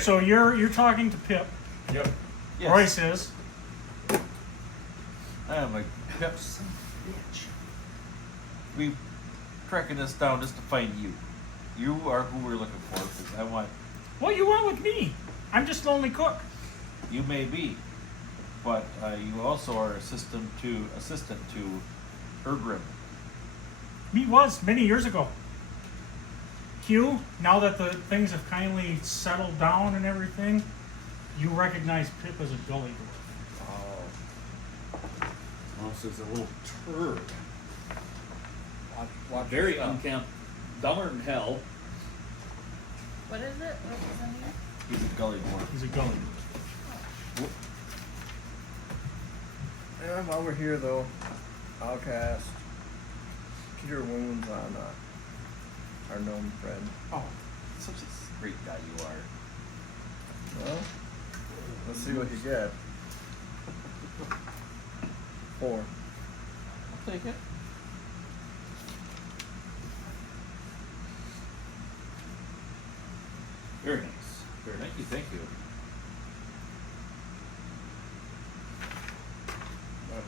So you're talking to Pip. Yep. Yes. Royce is. I'm a Pip son of a bitch. We tracking this down just to find you. You are who we're looking for, because I want. What you want with me? I'm just the only cook. You may be, but you also are assistant to Urgrimm. Me was many years ago. Q, now that the things have kindly settled down and everything, you recognize Pip as a gully dwarf. Oh, so it's a little turd. Watch Very yourself. unkempt. Dumber than hell. What is it? What was that name? He's a gully dwarf. He's a gully dwarf. And while we're here, though, I'll cast Cure Wounds on our gnome friend. Oh, such a great guy you are. Well, let's see what you get. 4. I'll take it. Very nice. Very nice. Thank you. But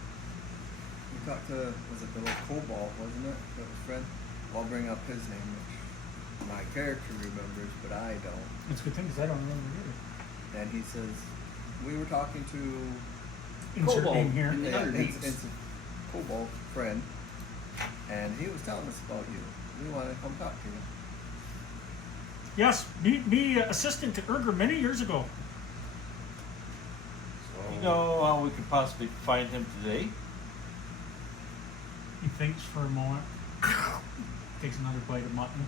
we talked to, was it the little Cobalt, wasn't it? That was friend? I'll bring up his name, which my character remembers, but I don't. It's a good thing because I don't remember either. And he says, we were talking to Insert Cobalt. name here. Yeah. Underneath. it's a Cobalt friend, and he was telling us about you. We want to come talk to you. Yes, me assistant to Urgrimm many years ago. You know how we could possibly find him today? He thinks for a moment. Takes another bite of mutton.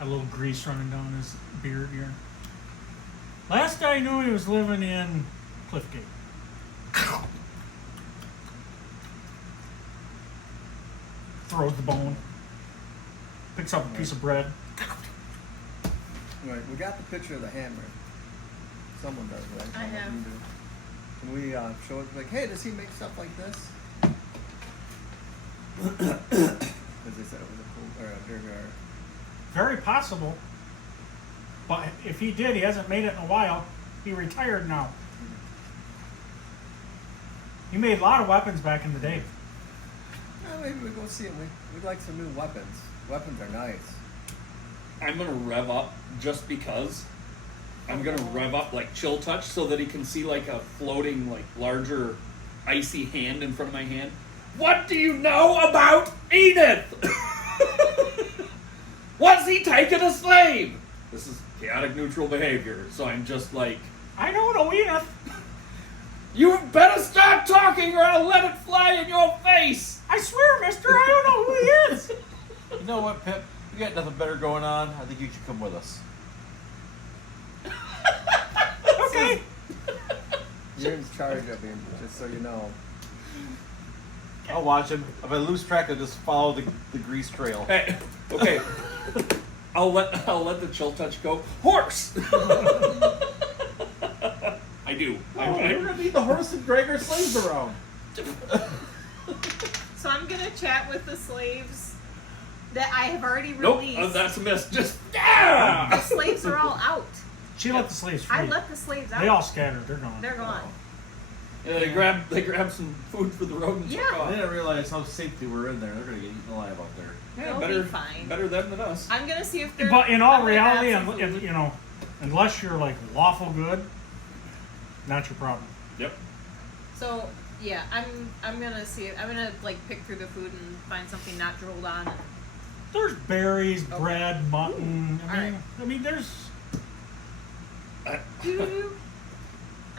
A little grease running down his beard here. Last I knew, he was living in Cliffgate. Throws the bone. Picks up a piece of bread. Right, we got the picture of the hammer. Someone does, right? I have. You do. Can we show it? Like, hey, does he make stuff like this? Because they said it was a cool or a Durgar. Very possible. But if he did, he hasn't made it in a while. He retired now. He made a lot of weapons back in the day. Maybe we go see him. We'd like some new weapons. Weapons are nice. I'm gonna rev up just because. I'm gonna rev up like chill touch so that he can see like a floating, like larger, icy hand in front of my hand. What do you know about Edith? Was he taking a slave? This is chaotic neutral behavior, so I'm just like, I don't know Edith. you better start talking or I'll let it fly in your face. I swear, mister, I don't know who he is. You know what, Pip? You got nothing better going on. I think you should come with us. Okay. You're in charge of him, just so you know. I'll watch him. If I lose track, I'll just follow the grease trail. Hey, okay. I'll let the chill touch go. Horse. I do. Oh, we're gonna need the horse and drag our slaves around. So I'm gonna chat with the slaves that I have already Nope, released. that's a miss. Just The slaves are all out. She let the slaves free. I let the slaves out. They all scattered. They're gone. They're gone. Yeah, they grab some food for the rodents. Yeah. Fuck off. They didn't realize how safe they were in there. They're gonna get eaten alive out there. Yeah, They'll better, be fine. better them than us. I'm gonna see if they're. But in all I'm gonna grab reality, some food. if, you know, unless you're like lawful good, not your problem. Yep. So yeah, I'm gonna see. I'm gonna like pick through the food and find something not drooled on. And, There's berries, bread, mutton. Alright. I mean, there's doo-doo.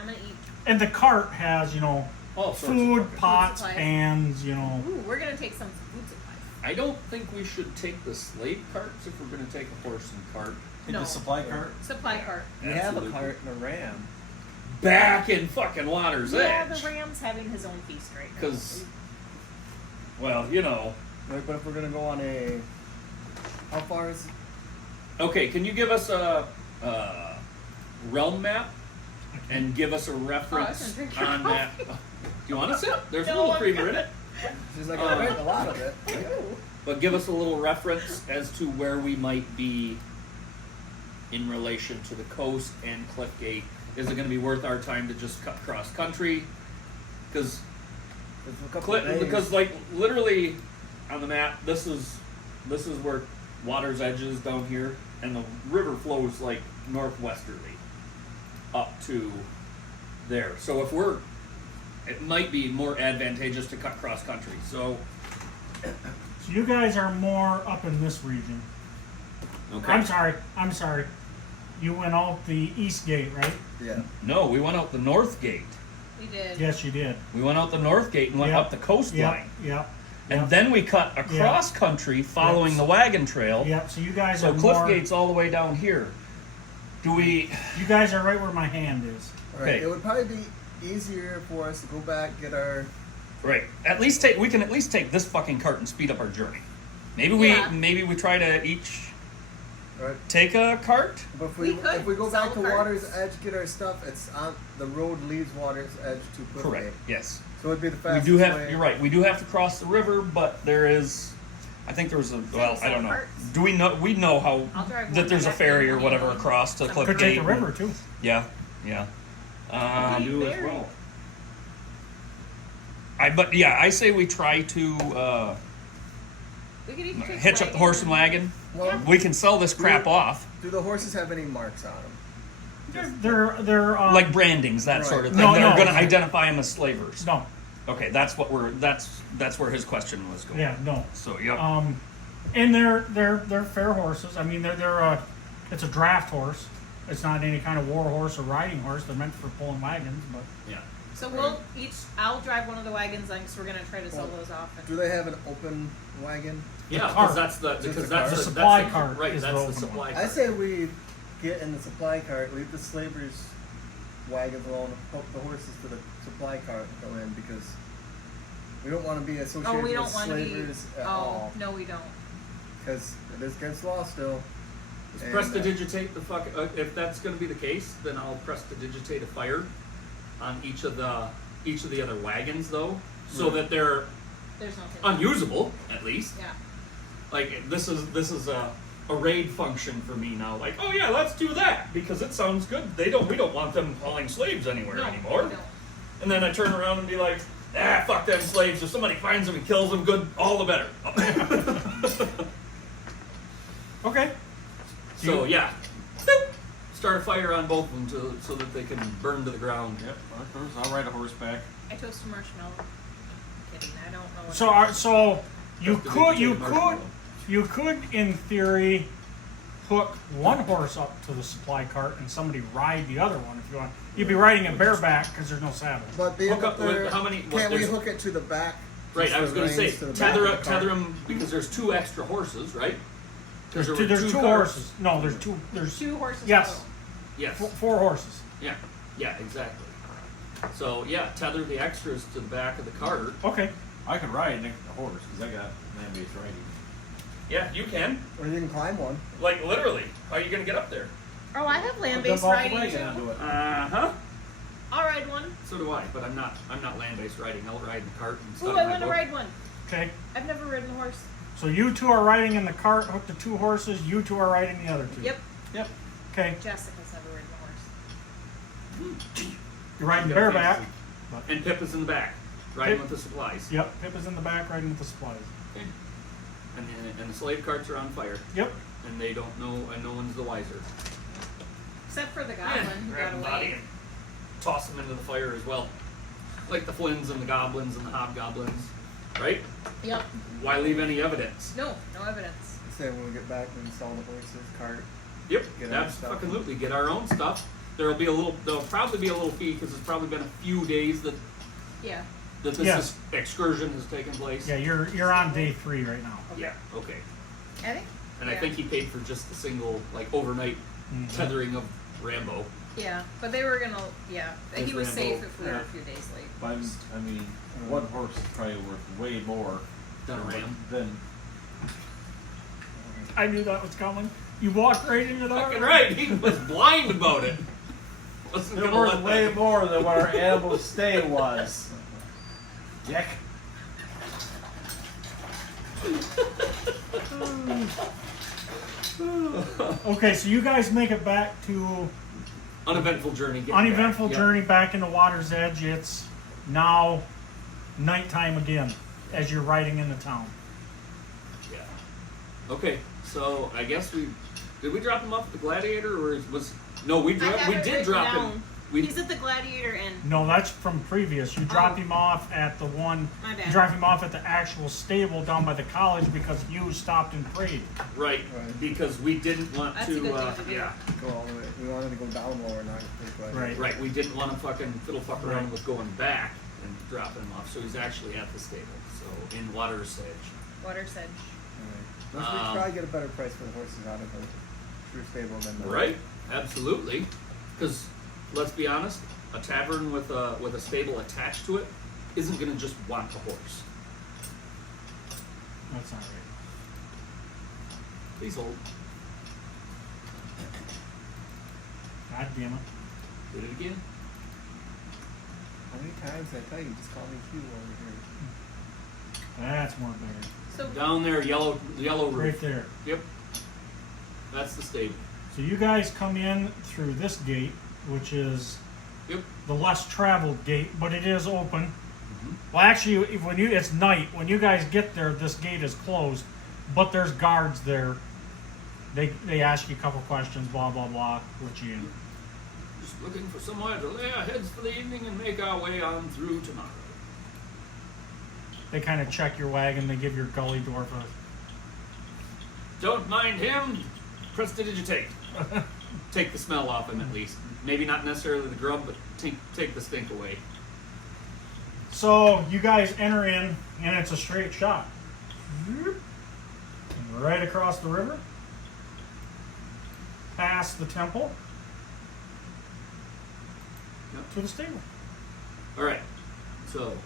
I'm gonna eat. and the cart has All sorts of food, fucking- pots, supplies. pans. Ooh, we're gonna take some food supplies. I don't think we should take the slave carts if we're going to take a horse and cart. Take No. the supply cart. Supply cart. We have a Absolutely. cart and a ram. Back in fucking Water's Yeah, Edge. the ram's having his own feast right now. Because, well, you know. Right, but if we're gonna go on a, how far is? Okay, can you give us a realm map and give us a Oh, I reference can drink your on that? Do you want to sip? There's a No, little I'm creamer good. in it. She's like, I drank a lot of it. Ew. But give us a little reference as to where we might be in relation to the coast and Cliffgate. Is it going to be worth our time to just cut cross country? Because like literally on the map, this is where water's edge is down here, and the river flows like northwesterly up to there. So it might be more advantageous to cut cross country. So you guys are more up in this region. okay. I'm sorry. You went out the east gate, right? Yeah. No, we went out the north gate. We did. Yes, you did. We went out the north gate and went Yep. up the coastline. Yep. And then we cut across country following the wagon trail. Yep. So you guys So are Cliffgate's all the way down here. You guys are right where my hand is. All right. Okay. It would probably be easier for us to go back, get our. Right. We can at least take this fucking cart and speed up our journey. Maybe Yeah. we try to each Right. take a cart. But if We we could if we go sell back to carts. Water's Edge, get our stuff, it's on the road leads Water's Edge to Cliffgate. Correct. Yes. So it'd be the We fastest do have. way. You're right. We do have to cross the river, but there is. I think there was a. Well, I don't know. carts. Do we know? We know how I'll drive that one there's a back ferry and or one whatever in. across to Could Could take the Cliffgate. river too. Yeah. Yeah. Could be You as very- well. I say we try to We could even take hitch up the horse and wagon. Well, We can sell this crap off, do the horses have any marks on them? They're like brandings, that sort of thing. No, that no. are going to identify them as slavers. no. Okay, that's where his question was going. Yeah, no. So yep. And they're fair horses. I mean, it's a draft horse. It's not any kind of war horse or riding horse. They're meant for pulling wagons, but yeah. So I'll drive one of the wagons because we're gonna try to sell Well, those off. Do they have an open wagon? Yeah, cart. because Just that's the cart. the The supply that's cart right. is That's the the open supply one. cart. I say we get in the supply cart, leave the slavers' wagons alone, hook the horses to the supply cart and go in because we don't want to be associated Oh, we with don't want to be. slavers at Oh, all. no, we don't. Because it is against law still. And, Prestidigitate the fuck. If that's going to be the case, then I'll prestidigitate a fire on each of the other wagons, though, so that they're There's nothing. unusable at least. Yeah. Like this is a raid function for me now. Like, oh yeah, let's do that because it sounds good. We don't want them hauling slaves anywhere No, anymore. we don't. And then I turn around and be like, fuck them slaves. If somebody finds them and kills them, good, all the better. okay. So yeah, start a fire on both of them so that they can burn to the ground. Yep. I'll ride a horseback. I toast a marshmallow. Kidding. I don't know. What So you Prestidigitate marshmallow. could in theory hook one horse up to the supply cart and somebody ride the other one if you want. You'd be riding it bareback because there's no saddle. But being Hook up up there, with how many- what, can't we there's- hook it to the back? Right, Just I was the going to say reins to the back tether of the cart? them because there's two extra horses, right? There's there two, were there's two carts. horses. No, there's two. There's Two horses. yes, total. Yes. four horses. Yeah, exactly. So yeah, tether the extras to the back of the cart. Okay. I can ride next to the horse because I got land-based riding. Yeah, you can. Or you can climb one. Like literally, how are you going to get up there? Oh, I have I'll land-based jump off the riding wagon too. onto it. Huh. I'll ride one. So do I, but I'm not land-based riding. I'll ride in the cart and stuff. Ooh, I want to ride one. Okay. I've never ridden a horse. So you two are riding in the cart, hooked to two horses. You two are riding the other two. Yep. Yep. Okay. Jessica's never ridden a horse. You're riding You got a bareback. fancy. And Pip is in the back, riding Pip- with the supplies. Yep. Pip is in the back riding with the supplies. And the slave carts are on fire, Yep. and they don't know, and no one's the wiser. Except for the goblin who Grab got the body away. and toss them into the fire as well, like the Flins and the goblins and the hobgoblins, right? Yep. Why leave any evidence? No evidence. Say when we get back and install the horses cart. Yep, Get our stuff. absolutely. Get our own stuff. There'll probably be a little fee because it's probably been a few days that Yeah. this Yes. excursion has taken place. Yeah. You're on day 3 right now. Yeah, okay. I think. And Yeah. I think he paid for just the single, like, overnight Mhm. tethering of Rambo. Yeah, but they were gonna. Yeah, he There's was Rambo. safe if we were Yeah. a few days late. But I mean, one horse is probably worth way more Done a ram. than I knew that was coming. You walked right into that. Fucking right, he was blind about it. Wasn't they're gonna worth let way that. more than what our animal stay was. Dick. Okay, so you guys make it back to Uneventful journey. getting uneventful back. Yep. journey back into Water's Edge. It's now nighttime again as you're riding into town. Yeah. Okay, so I guess did we drop him off at the Gladiator, or was no? We I have it did written drop down. him. He's at the Gladiator Inn. No, that's from previous. You dropped him off at the one. My bad. You dropped him off at the actual stable down by the college because you stopped and prayed. Right, Right. because we didn't want That's to. a good thing to do. Yeah. Go all the way. We wanted to go down lower, not take right. Right. Right, we didn't want to fucking fiddle fuck around Right. with going back and dropping him off, so he's actually at the stable, so in Water's Edge. Water's Edge. Let's probably get a better price for the horses out of the true stable than the Right, absolutely. Because let's be honest, a tavern with a stable attached to it isn't going to just want a horse. That's not right. Please hold. God damn it. Did it again. How many times did I tell you? Just call me Q over here. That's more better. So Down there, yellow roof. Right there. Yep. That's the stable. So you guys come in through this gate, which is Yep. the less traveled gate, but it is open. Mhm. Well, actually, it's night. When you guys get there, this gate is closed, but there's guards there. They ask you a couple questions, blah blah blah, let you in. Just looking for somewhere to lay our heads for the evening and make our way on through tomorrow. They kind of check your wagon. They give your gully dwarf a. Don't mind him. Prestidigitate. Take the smell off him at least. Maybe not necessarily the grub, but take the stink away. So you guys enter in, and it's a straight shot. And right across the river, past the temple, Yep. to the stable. All right. So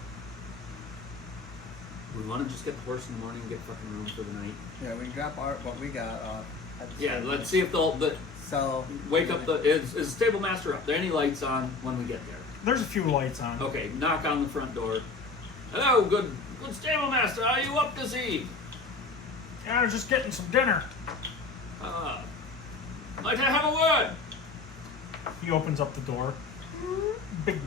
we want to just get the horse in the morning, and get fucking room for the night. Yeah, we can drop what we got off. At the Yeah. stable. Let's see if they'll So wake up the is stable master up. There any lights on when we get there? There's a few lights on. Okay. Knock on the front door. Hello, good stable master. Are you up this eve? Yeah, I was just getting some dinner. Might I have a word? He opens up the door. Big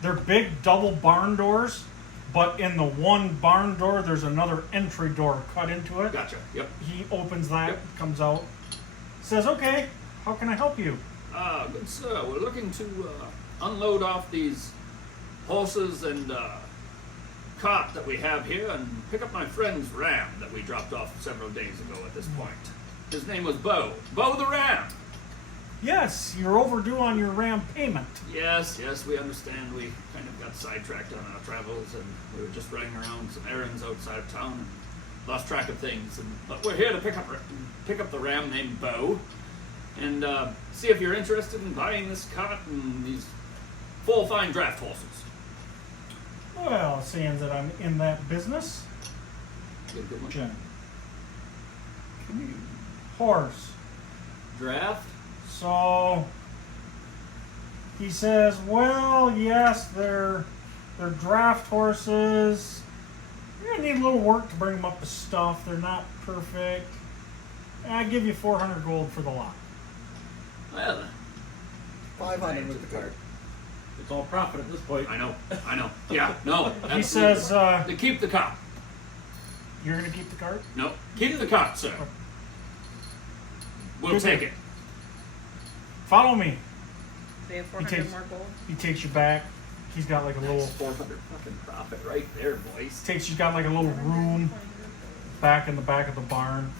they're big double barn doors, but in the one barn door there's another entry door cut into it. Gotcha. Yep. He opens that, Yep. comes out, says, "Okay, how can I help you?" Good sir. We're looking to unload off these horses and cart that we have here and pick up my friend's ram that we dropped off several days ago at this point. His name was Bo. Bo the Ram. Yes, you're overdue on your ram payment. Yes, we understand. We kind of got sidetracked on our travels and we were just running around some errands outside of town and lost track of things. But we're here to pick up the ram named Bo and see if you're interested in buying this cart and these full fine draft horses. Well, seeing that I'm in that business, Get a good one. Jen, can you? horse. Draft? So he says, "Well, yes, they're draft horses. You're gonna need a little work to bring them up to stuff. They're not perfect. I give you 400 gold for the lot." Well, 500 with the cart. It's all profit at this point. I know. Yeah, no. He absolutely. says, To keep the cart. "You're gonna keep the cart?" No, keep the cart, sir. We'll Good take deal. it. Follow me. They have He 400 takes- more gold. He takes you back. He's got like a little. 400 fucking profit right there, boys. He's got like a little room back in the back of the barn.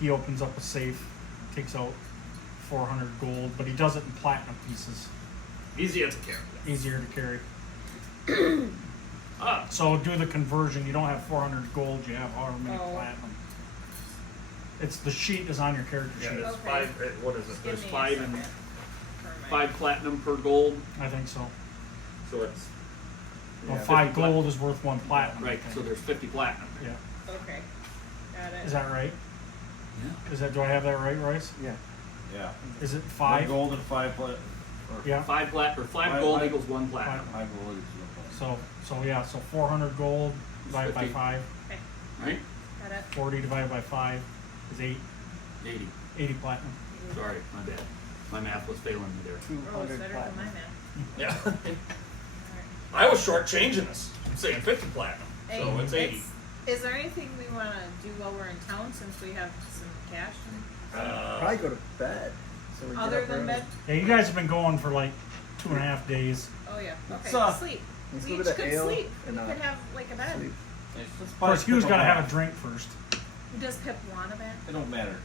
He opens up a safe, takes out 400 gold, but he does it in platinum pieces. Easier to carry. Easier to carry. Ah, So do the conversion. You don't have 400 gold. You have however many Oh. platinum. It's the sheet is on your character yeah, sheet. there's Okay. five. What is it? Give There's me a 5 and second for my- 5 platinum per gold. I think so. So it's Well, Yeah. 5 50 plat- gold is worth 1 platinum. I right. think. So there's 50 platinum. Yeah. Okay. Got it. Is that right? Yeah. Do I have that right, Royce? Yeah. Yeah. Is it 5 5? gold and 5 plat. Or Yeah. 5 Five- gold five- equals 1 platinum. 5 gold is 1 So yeah, so 400 gold divided by 50. 5. Okay, Right? got it. 40 divided by 5 is 80. 80 platinum. Sorry, my bad. My math was failing me there. Oh, it's 200 better than my platinum. math. Yeah. Alright. I was shortchanging us. I'm saying 50 platinum. Hey, So it's 80. Is there anything we want to do while we're in town since we have some cash? Probably go to bed. So we get Other up than early. bed? Yeah, you guys have been going for like 2.5 days. Oh yeah. Okay. So, Sleep. let's We go each to the could ale sleep. We and, could have like a bed. sleep. Let's Of buy course, Hugh's Pip got to bath. have a drink first. Does Pip want a bed? It don't matter.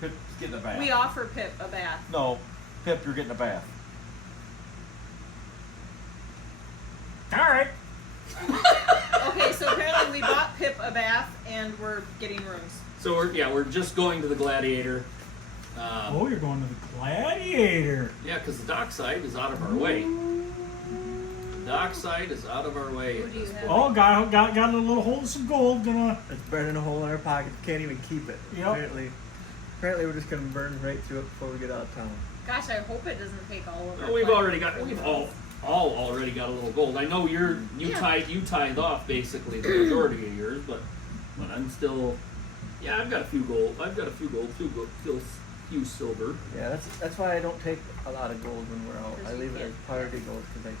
Pip's getting a bath. We offer Pip a bath. No, Pip, you're getting a bath. All right. Okay, so apparently we bought Pip a bath and we're getting rooms. So we're just going to the Gladiator. Oh, you're going to the Gladiator. Yeah, because the dockside is out of our way. The dockside is out of our way. Who do you have? Oh, got a little hold of some gold. Gonna. It's burning a hole in our pocket. Can't even keep it. Yep. Apparently we're just gonna burn right through it before we get out of town. Gosh, I hope it doesn't take all of our Well, we've money. we've all already got a little gold. I know you Yeah. tithe off basically the majority of yours, but I'm still, I've got a few gold, few silver. Yeah, that's why I don't take a lot of gold when we're out. Because I you leave it can't. as priority gold because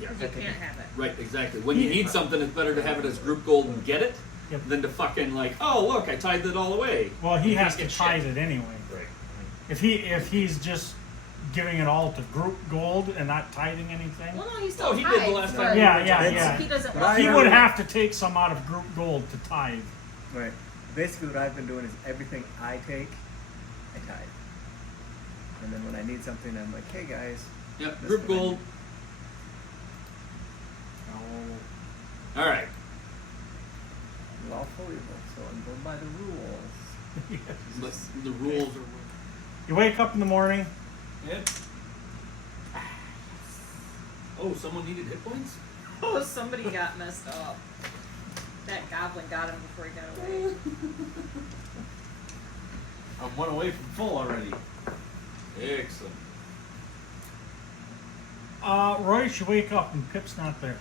Yeah, Because you can't have it. right, exactly. When you need something, it's better to have it as group gold and get it Yep. than to fucking like, oh look, I tithed it all away. Well, he You has can't to get tithe shit. it anyway. Right. If he's just giving it all to group gold and not tithing anything, Well, no, he still Oh, he did the tithes, last but time. Yeah. He doesn't But want I he to. would have to take some out of group gold to tithe. right. Basically, what I've been doing is everything I take, I tithe. And then when I need something, I'm like, hey guys. Yep, this group is what I gold. need. All right. Lawful evil, so I'm going by the rules. The rules are. You wake up in the morning. Yep. Oh, someone needed hit points. Oh, somebody got messed up. That goblin got him before he got away. I'm one away from full already. Excellent. Royce, you wake up and Pip's not there.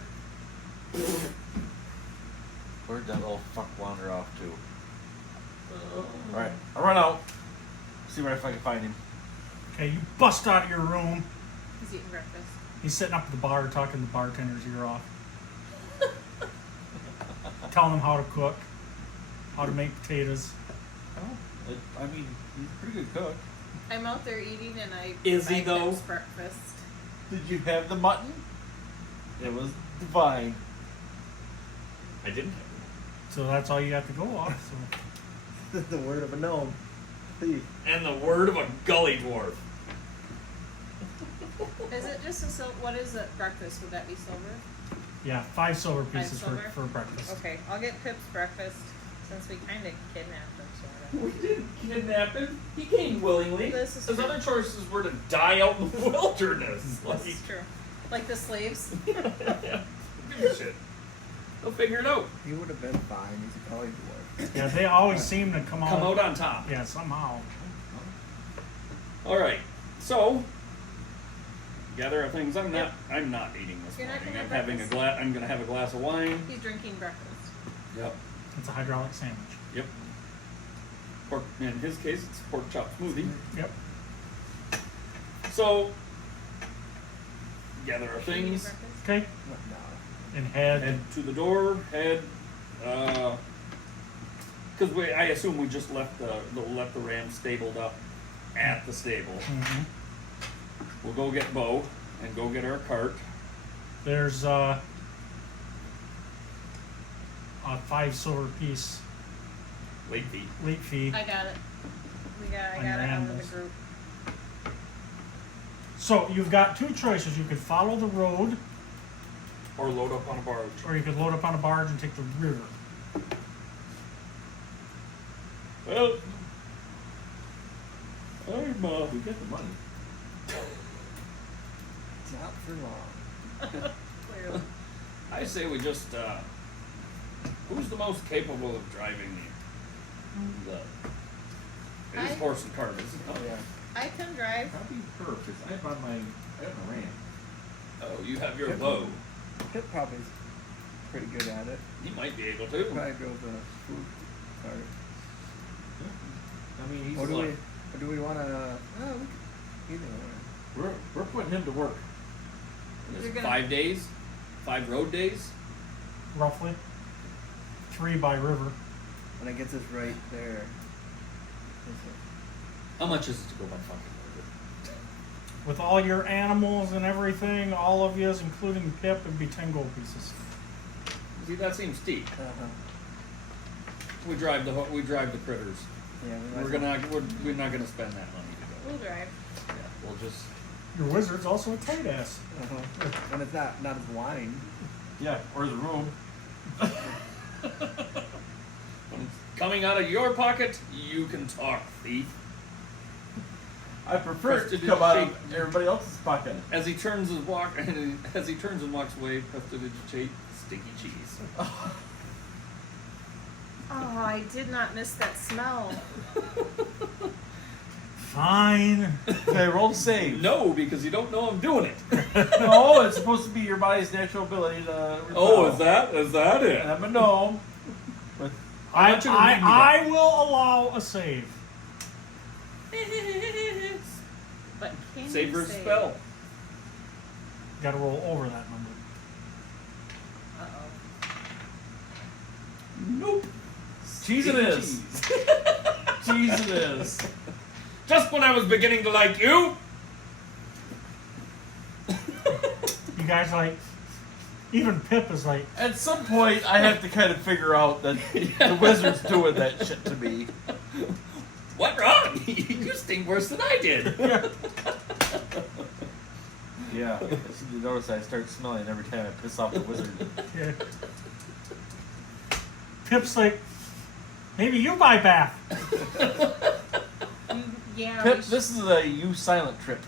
Where'd that little fuck wander off to? Alright, I'll run out. See where if I can find him. Okay, you bust out of your room. He's eating breakfast. He's sitting up at the bar talking the bartender's ear off. Telling him how to cook, how to make potatoes. I mean, he's a pretty good cook. I'm out there eating and I Is he, make though? Pip's breakfast. Did you have the mutton? It was divine. I didn't. So that's all you got to go off. So. The word of a gnome. Thief. And the word of a gully dwarf. Is it just a what is it? Breakfast? Would that be silver? Yeah, 5 silver 5 pieces silver? for breakfast. Okay, I'll get Pip's breakfast since we kind of kidnapped him, sort We didn't kidnap him. He came willingly. This is His true. other choices were to die out in the wilderness. of. This is true. Like the slaves. Give a shit. They'll figure it out. He would have been fine. He's a gully dwarf. Yeah, they always seem to come Come out on top. Yeah, somehow. All right. So gather our things. I'm not eating this You're not morning. gonna I'm have having a breakfast? I'm gonna have a glass of wine. He's drinking breakfast. Yep. It's a hydraulic sandwich. Yep. Pork. In his case, it's pork chop smoothie. Yep. So gather our Should we eat things. breakfast? Okay. No. And head. Head to the door. Because I assume we just left the ram stabled up at the stable. Mhm. We'll go get Bo and go get our cart. There's a 5 silver piece Late fee. late fee. I got it. I On got your it out of the animals. group. So you've got 2 choices. You could follow the road, Or load up on a barge. or you could load up on a barge and take the river. Well, We get the money. It's not for long. Clearly. I say we just, who's the most capable of driving the it is I- horse and cart, isn't it? Oh yeah. I can drive. Probably her, because I have my ram. Oh, you have your bow. Pip probably is pretty good at it. He might be able to. Probably drove the food cart. I mean, he's Or like, do we want to? Either way. we're putting him to work. There's You're gonna- 5 days, 5 road days. Roughly 3 by river. And it gets us right there. How much is it to go by fucking road? With all your animals and everything, all of yous, including Pip, it'd be 10 gold pieces. See, that seems steep. Uh-huh. We drive the critters. Yeah, We're not gonna spend that money to go. We'll drive. Yeah, we'll just. Your wizard's also a tight ass. Uh-huh. And it's not as wine. Yeah, or the room. When it's coming out of your pocket, you can talk, thief. I prefer it to come out of everybody else's pocket. As he turns and walks away, prestidigitate sticky cheese. Oh, I did not miss that smell. Fine. Okay, roll to save. No, because you don't know I'm doing it. No, it's supposed to be your body's natural ability to repel. Oh, is that it? And I'm a gnome. With I want you to read me I will allow a save. But can Save you her save? spell. Gotta roll over that number. Uh-oh. Nope. cheese it is. Cheese it is. Just when I was beginning to like you. You guys like, even Pip is like, At some point, I have to kind of figure out that the wizard's doing that shit to me. What wrong? You stink worse than I did. Yeah. You notice I start smelling every time I piss off the wizard. yeah. Pip's like, maybe you buy bath. Yeah. Pip, we sh- this is a you silent trip.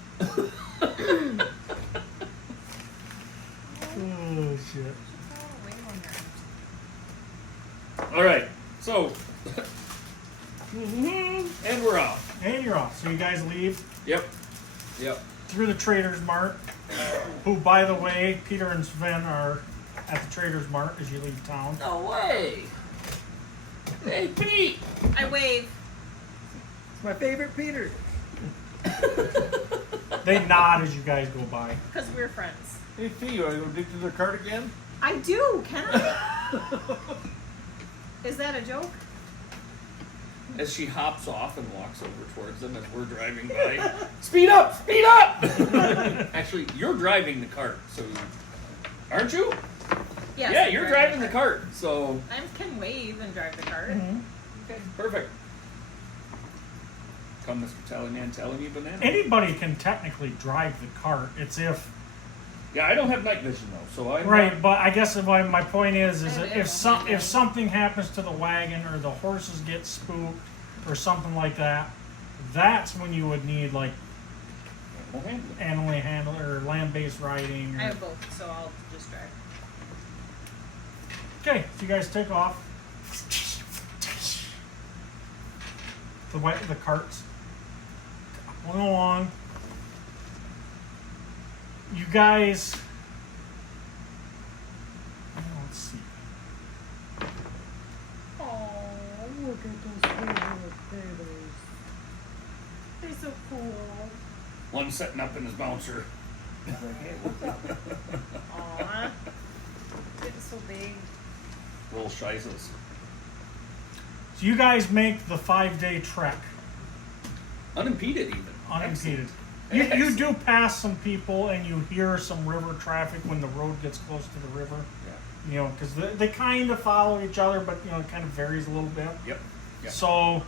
Oh shit. All right. So, and we're off. And you're off. So you guys leave Yep. through the Trader's Mart, who, by the way, Peter and Sven are at the Trader's Mart as you leave town. No way. Hey, Pete. I wave. It's my favorite Peter. They nod as you guys go by. Because we're friends. Hey, Fee, you want to go dig through their cart again? I do. Can I? Is that a joke? As she hops off and walks over towards them as we're driving by. Speed up! Speed up! Actually, you're driving the cart, so aren't you? Yes. Yeah, I'm you're driving the cart. So I can wave and drive the cart. okay, perfect. Come, Mr. Tallyman, telling me banana. Anybody can technically drive the cart. It's if Yeah, I don't have night vision though, so I right, but I guess my point is I that have if something happens to the wagon or the horses get spooked or something like that, that's when you would need like animal handler or land-based riding. Or, I have both, so I'll just drive. okay, so you guys take off. The carts going along. You guys. Let's see. Oh, look at those little potatoes. They're so cool. One sitting up in his bouncer. He's like, hey, what's up? Aw. Getting so big. Little shizzles. So you guys make the 5-day trek Unimpeded even. unimpeded. Excellent. You do pass some people and you hear some river traffic when the road gets close to the river. Yeah. You know, because they kind of follow each other, but you know, it kind of varies a little bit. Yep. Yep. So,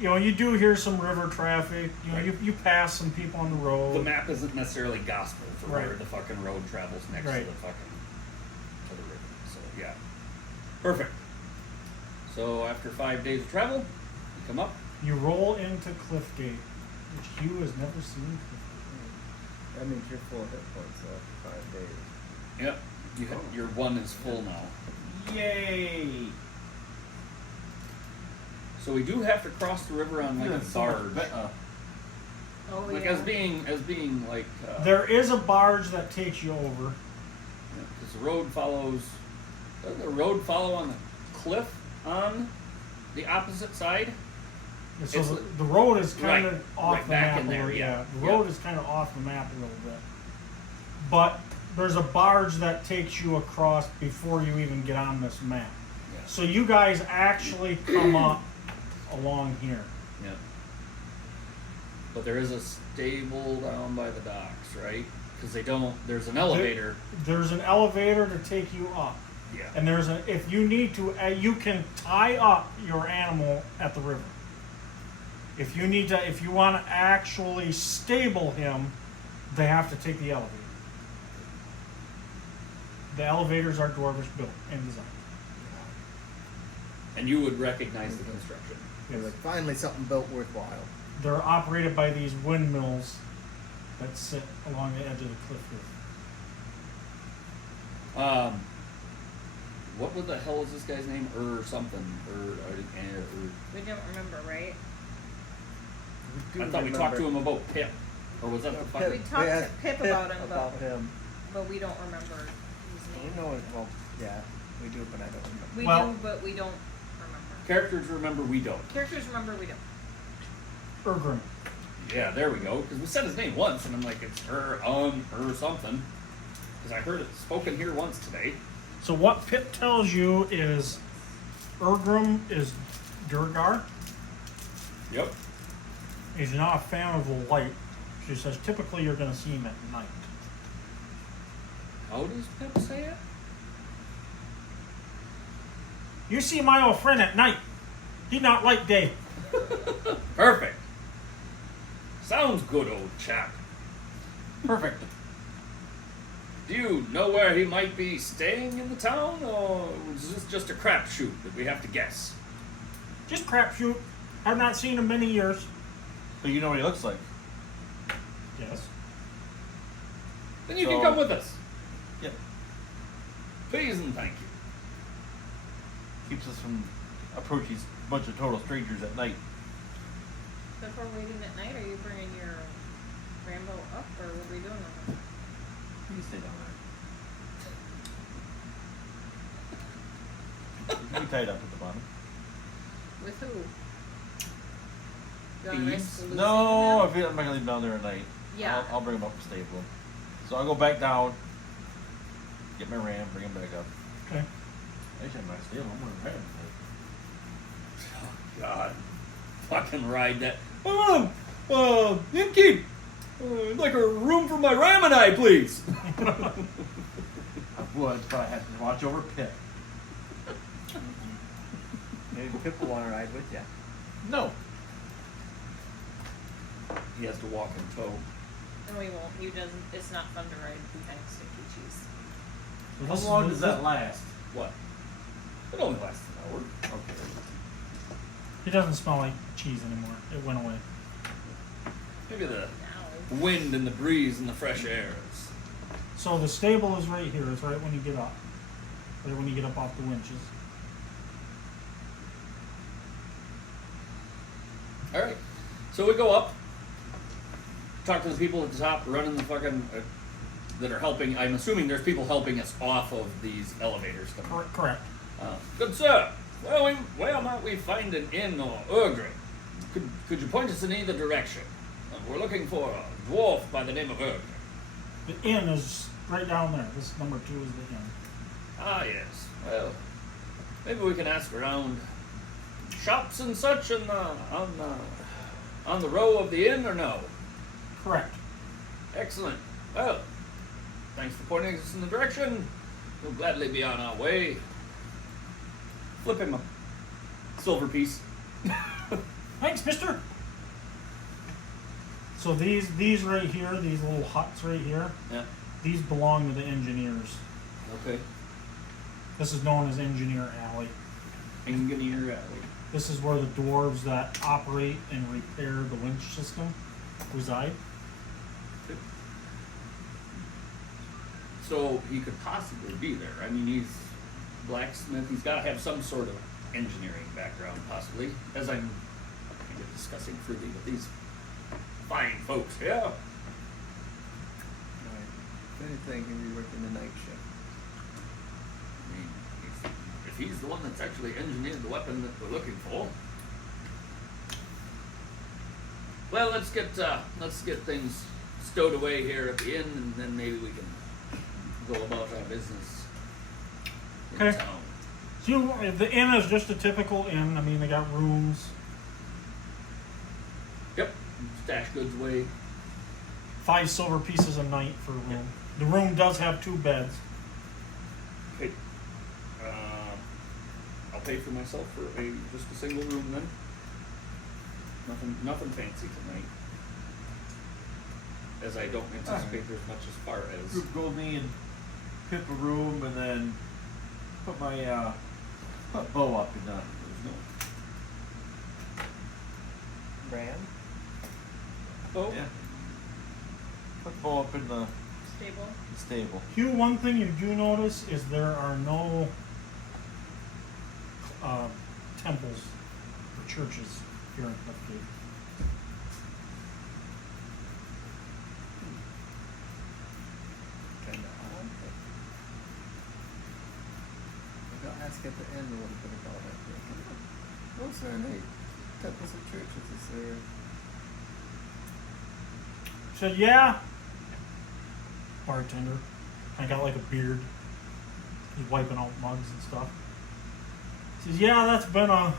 you know, you do hear some river traffic. You know, Right. you pass some people on the road. The map isn't necessarily gospel for Right. where the fucking road travels next Right. to the fucking to the river. So yeah. Perfect. So after 5 days of travel, you come up. You roll into Cliffgate, which Hugh has never seen. That means you're full of hit points after 5 days. Yep. Your one is full now. Yay! So we do have to cross the river on like a barge. Oh, Like yeah. as being like There is a barge that takes you over. the road follows. Doesn't the road follow on the cliff on the opposite side? And so It's the road is kind right- of off right the back map in a there, little. yeah. The road is kind of off the map a little bit. But there's a barge that takes you across before you even get on this map. Yeah. So you guys actually come up along here. Yeah. But there is a stable down by the docks, right? Because they don't. There's an elevator. There's an elevator to take you up. Yeah. And there's a, if you need to, you can tie up your animal at the river. If you need to, if you want to actually stable him, they have to take the elevator. The elevators are dwarvish built and designed. And you would recognize the construction. They're like, finally something built worthwhile. They're operated by these windmills that sit along the edge of the cliff here. What the hell is this guy's name? Something. We don't remember, right? I thought we talked to him about Pip. Or was that the Pip. fucking... We talked to Pip about him, about him. but we don't remember his We name. know it. Well, yeah, we do, but I don't remember. We Well- do, but we don't remember. Characters remember, we don't. Characters remember, we don't. Urgrimm. Yeah, there we go. Because we said his name once, and I'm like, it's something. Because I heard it spoken here once today. So what Pip tells you is Urgrimm is Durgar. Yep. He's not a fan of the light. She says typically you're going to see him at night. How does Pip say it? You see my old friend at night. He not like day. Perfect. Sounds good, old chap. Perfect. Do you know where he might be staying in the town, or is this just a crapshoot that we have to guess? Just crapshoot. I've not seen him in many years. But you know what he looks like. Yes. Then you So- can come with us. Yep. Please and thank you. Keeps us from approaching a bunch of total strangers at night. So if we're waiting at night, are you bringing your Rambo up, or what are we doing with him? You can stay down there. You can be tied up at the bottom. With who? You wanna risk Thieves? losing No, him? I'm not gonna leave him down there at night. Yeah. I'll bring him up and stable him. So I'll go back down, get my ram, bring him back up. Okay. Actually, I'm not stable. I'm gonna ram. Oh, God. Fucking ride that. Imkeep! I'd like a room for my ram and I, please! I would, but I have to watch over Pip. Maybe Pip will want to ride with you. No. He has to walk in tow. And we won't. You doesn't. It's not fun to ride behind sticky cheese. So How this is long the- does that last? What? It only lasts an hour. Okay. He doesn't smell like cheese anymore. It went away. Maybe the Now. wind and the breeze and the fresh air. So the stable is right here. It's right when you get up. Right when you get up off the winches. Alright. So we go up. Talk to the people at the top running the fucking... that are helping. I'm assuming there's people helping us off of these elevators. Correct. Good sir. Well, where might we find an inn or Urgrimm? Could you point us in either direction? We're looking for a dwarf by the name of Urgrimm. The inn is right down there. This number 2 is the inn. Ah, yes. Well, maybe we can ask around shops and such on the row of the inn, or no? Correct. Excellent. Well, thanks for pointing us in the direction. We'll gladly be on our way. Flip him a silver piece. Thanks, mister. So these right here, these little huts right here, Yeah. these belong to the engineers. Okay. This is known as Engineer Alley. Engineer Alley. This is where the dwarves that operate and repair the winch system reside. So he could possibly be there. I mean, he's blacksmith. He's got to have some sort of engineering background, possibly. As I'm kind of discussing freely with these fine folks here. Right. If anything, he'll be working the night shift. if he's the one that's actually engineered the weapon that we're looking for. Well, let's get things stowed away here at the inn, and then maybe we can go about our business in Okay. town. So the inn is just a typical inn. I mean, they got rooms, Yep. Stash goods away. 5 silver pieces a night for a room. The room does have 2 beds. Okay. I'll pay for myself for just a single room then. Nothing fancy tonight. As I don't anticipate there's much as far as. Group gold me and Pip a room, and then put my put Bo up in the. Brand? Oh. Yeah. Put Bo up in the Stable. stable. Hugh, one thing you do notice is there are no temples or churches here in Cliffgate. Kinda odd, but maybe I'll ask at the end a little bit about it. No, sir, no temples and churches, is there? Said, yeah. Bartender. I got like a beard. He's wiping out mugs and stuff. Says, yeah, that's been a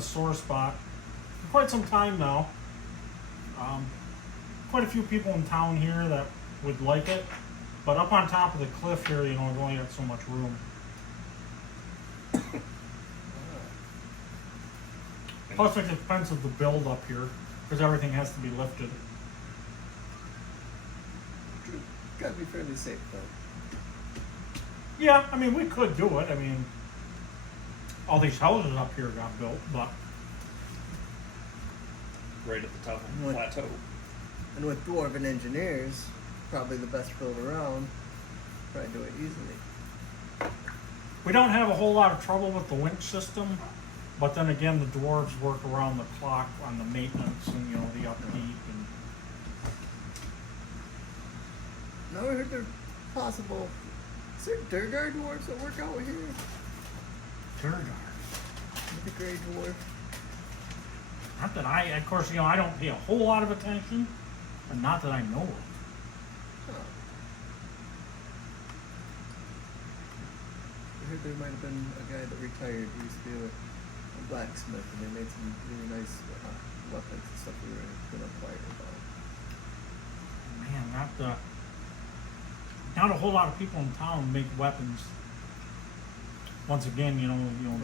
sore spot for quite some time now. Quite a few people in town here that would like it, but up on top of the cliff here, we've only got so much room. Plus, it's expensive to build up here because everything has to be lifted. True. Gotta be fairly safe though. Yeah, I mean, we could do it. I mean, all these houses up here got built, but Right at the top of the What? plateau. And with dwarven engineers, probably the best build around, probably do it easily. we don't have a whole lot of trouble with the winch system. But then again, the dwarves work around the clock on the maintenance and, the upkeep. And Now I heard there possible. Is there Durgar dwarves that work out here? Durgar. The Grey Dwarf. Not that of course, I don't pay a whole lot of attention, but not that I know of. Huh. I heard there might have been a guy that retired. He used to be a blacksmith, and they made some really nice weapons and stuff we were going to inquire about. Man, not a whole lot of people in town make weapons. Once again, the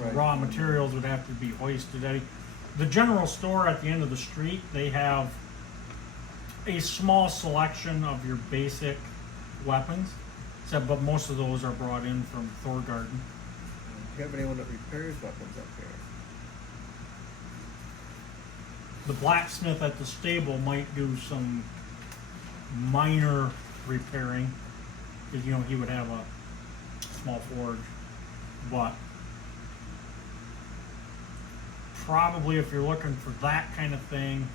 Right. raw materials would have to be hoisted. The general store at the end of the street, they have a small selection of your basic weapons, but most of those are brought in from Thorgarden. Do you have anyone that repairs weapons up here? The blacksmith at the stable might do some minor repairing, because he would have a small forge, but probably if you're looking for that kind of thing,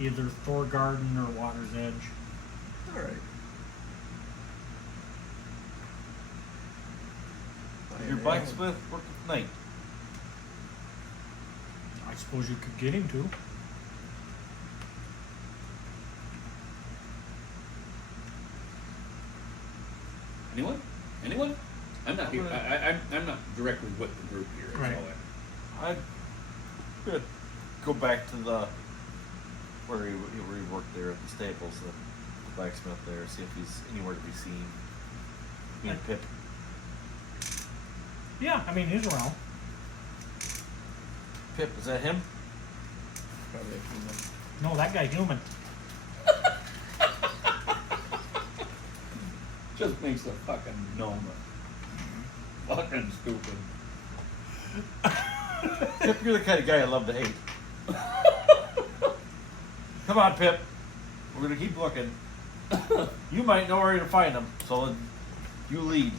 either Thorgarden or Water's Edge. All right. Your blacksmith work at night. I suppose you could get him to. Anyone? I'm not here. I'm not directly with the group here. Right. I'd gonna go back to where he worked there at the stables, the blacksmith there, see if he's anywhere to be seen. Me and Pip. Yeah, I mean, he's around. Pip, is that him? Probably a few months. No, that guy human. Just makes a fucking gnome. Fucking stupid. Pip, you're the kind of guy I love to hate. Come on, Pip. We're gonna keep looking. You might know where to find him, so you lead.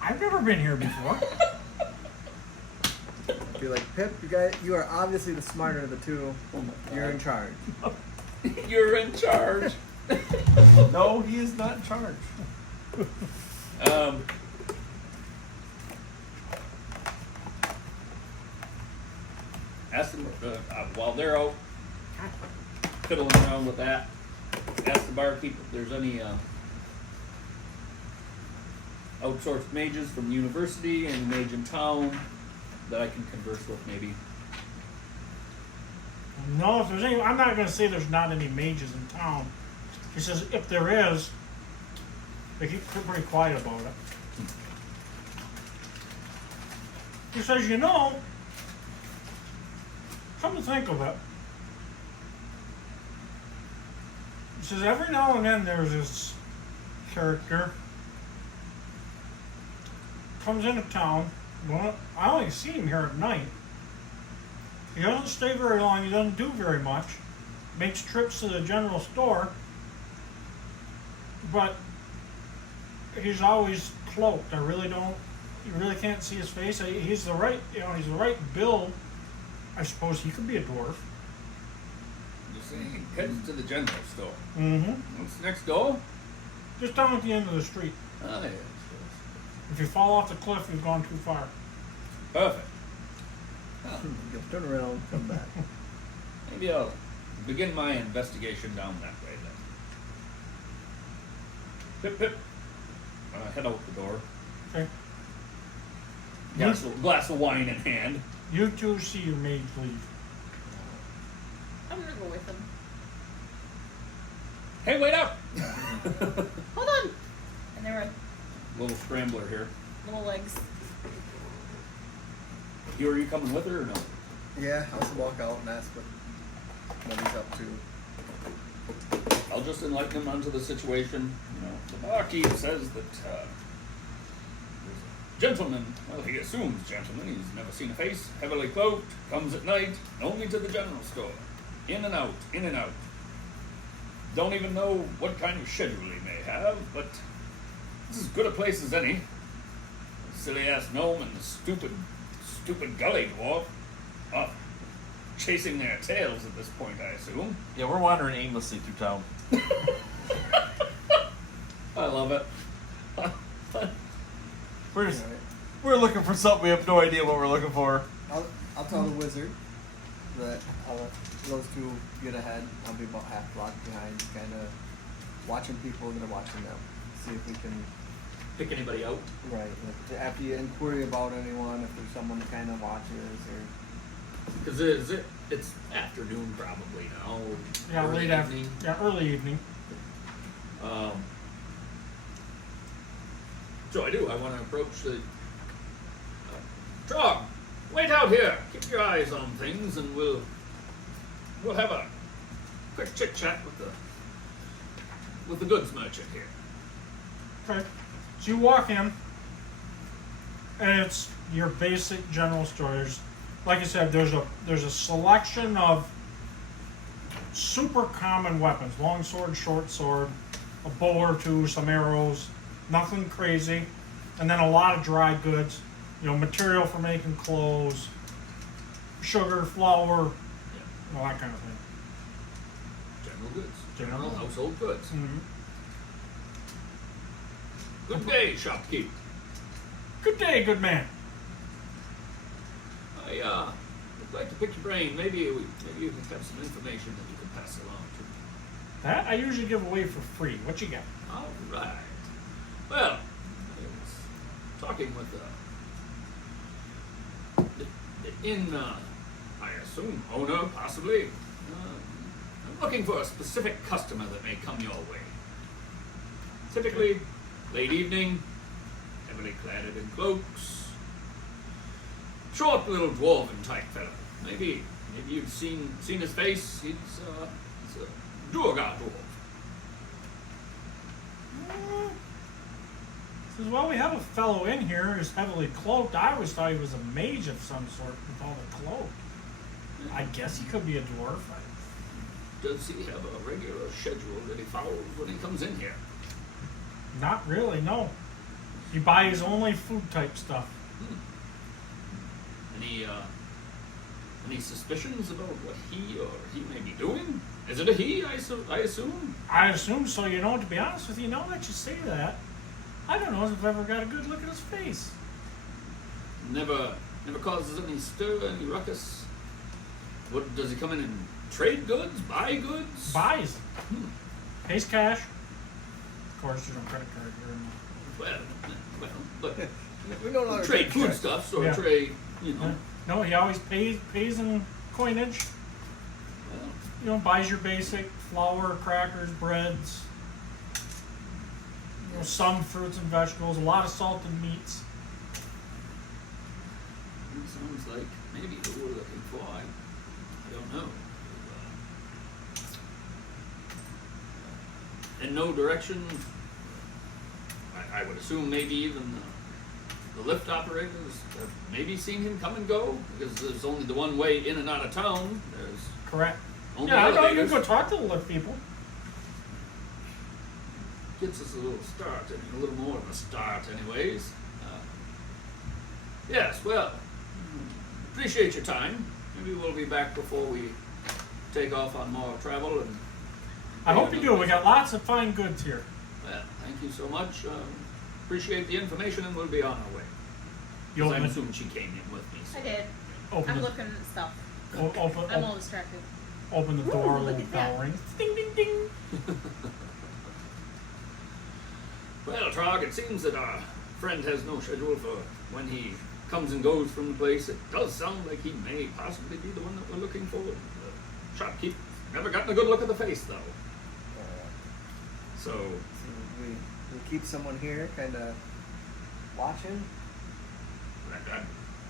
I've never been here before. Be like, Pip, you are obviously the smarter of the two. Oh my God. You're in charge. You're in charge. No, he is not in charge. ask them while they're out fiddling around with that. Ask the barkeep if there's any outsourced mages from the university and mage in town that I can converse with, maybe. No, if there's any, I'm not going to say there's not any mages in town. He says if there is, they keep pretty quiet about it. He says, you know, come to think of it, he says every now and then there's this character comes into town. Well, I only see him here at night. He doesn't stay very long. He doesn't do very much. Makes trips to the general store, but he's always cloaked. You really can't see his face. He's the right, he's the right build. I suppose he could be a dwarf. You see, heading to the general store. Mm-hmm. What's next door? Just down at the end of the street. Oh, yes. If you fall off the cliff, you've gone too far. Perfect. You'll turn around, come back. Maybe I'll begin my investigation down that way then. Pip, pip. Head out the door. Okay. Glass of wine in hand. You two see your mage leave. I'm gonna go with him. Hey, wait up! Hold on! And there were Little scrambler here. little legs. Are you coming with her or no? Yeah, I'll just walk out and ask what he's up to. I'll just enlighten him onto the situation. The barkeep says that there's a gentleman, well, he assumes gentleman, he's never seen a face, heavily cloaked, comes at night, only to the general store. In and out, in and out. Don't even know what kind of schedule he may have, but it's as good a place as any. Silly ass gnome and the stupid gully dwarf off chasing their tails at this point, I assume. Yeah, we're wandering aimlessly through town. I love it. We're looking for something. We have no idea what we're looking for. I'll tell the wizard that I'll let those two get ahead. I'll be about half block behind, kind of watching people and then watching them. See if we can. Pick anybody out. Right. After you inquiry about anyone, if there's someone that kind of watches or. Because it's afternoon probably now. Yeah, early late afternoon. evening. Yeah, early evening. So I want to approach the Trog. Wait out here. Keep your eyes on things, and we'll have a quick chit chat with the goods merchant here. Okay. So you walk in, and it's your basic general store. Like I said, there's a selection of super common weapons: long sword, short sword, a bow or two, some arrows, nothing crazy, and then a lot of dry goods. Material for making clothes, sugar, flour, all that kind of thing. General goods. General. Household goods. Mm-hmm. Good day, shopkeep. Good day, good man. I would like to pick your brain. Maybe you can have some information that you can pass along to me. That I usually give away for free. What you got? All right. Well, I was talking with the inn, I assume, owner, possibly. I'm looking for a specific customer that may come your way. Typically, late evening, heavily clad in cloaks, short little dwarven type fellow. Maybe you've seen his face. He's a Durgar dwarf. Says, well, we have a fellow in here who's heavily cloaked. I always thought he was a mage of some sort with all the cloak. I guess he could be a dwarf. Does he have a regular schedule that he follows when he comes in here? Not really, no. He buys only food type stuff. Any suspicions about what he or he may be doing? Is it a he, I assume? I assume so. To be honest with you, now that you say that, I don't know if I've ever got a good look at his face. Never causes any stir, any ruckus? What does he come in and trade goods, buy goods? Buys. Hmm. Pays cash. Of course, there's no credit card here. Well, but We no longer trade take food checks. stuff, so Yeah. trade, you know. No, he always pays in coinage. Well, You know, buys your basic flour, crackers, breads. You know, some fruits and vegetables, a lot of salted meats. it sounds like maybe who we're looking for. I don't know. In no direction. I would assume maybe even the lift operators have maybe seen him come and go because there's only the one way in and out of town. There's Correct. only Yeah, I know you elevators. can go talk to the lift people. Gets us a little start, a little more of a start, anyways. Yes, well, appreciate your time. Maybe we'll be back before we take off on more travel. And I hope you do. We got lots of fine goods here. well, thank you so much. Appreciate the information, and we'll be on our way. You 'Cause I'm open, assuming she came in with me. So. I did. open, I'm the, looking at stuff. open, I'm all distracted. open the Ooh, door, a look little at bell that. rings. Ding, ding, ding. Well, Trog, it seems that our friend has no schedule for when he comes and goes from the place. It does sound like he may possibly be the one that we're looking for. The shopkeep never gotten a good look at the face, though. So, So we keep someone here, kind of watching.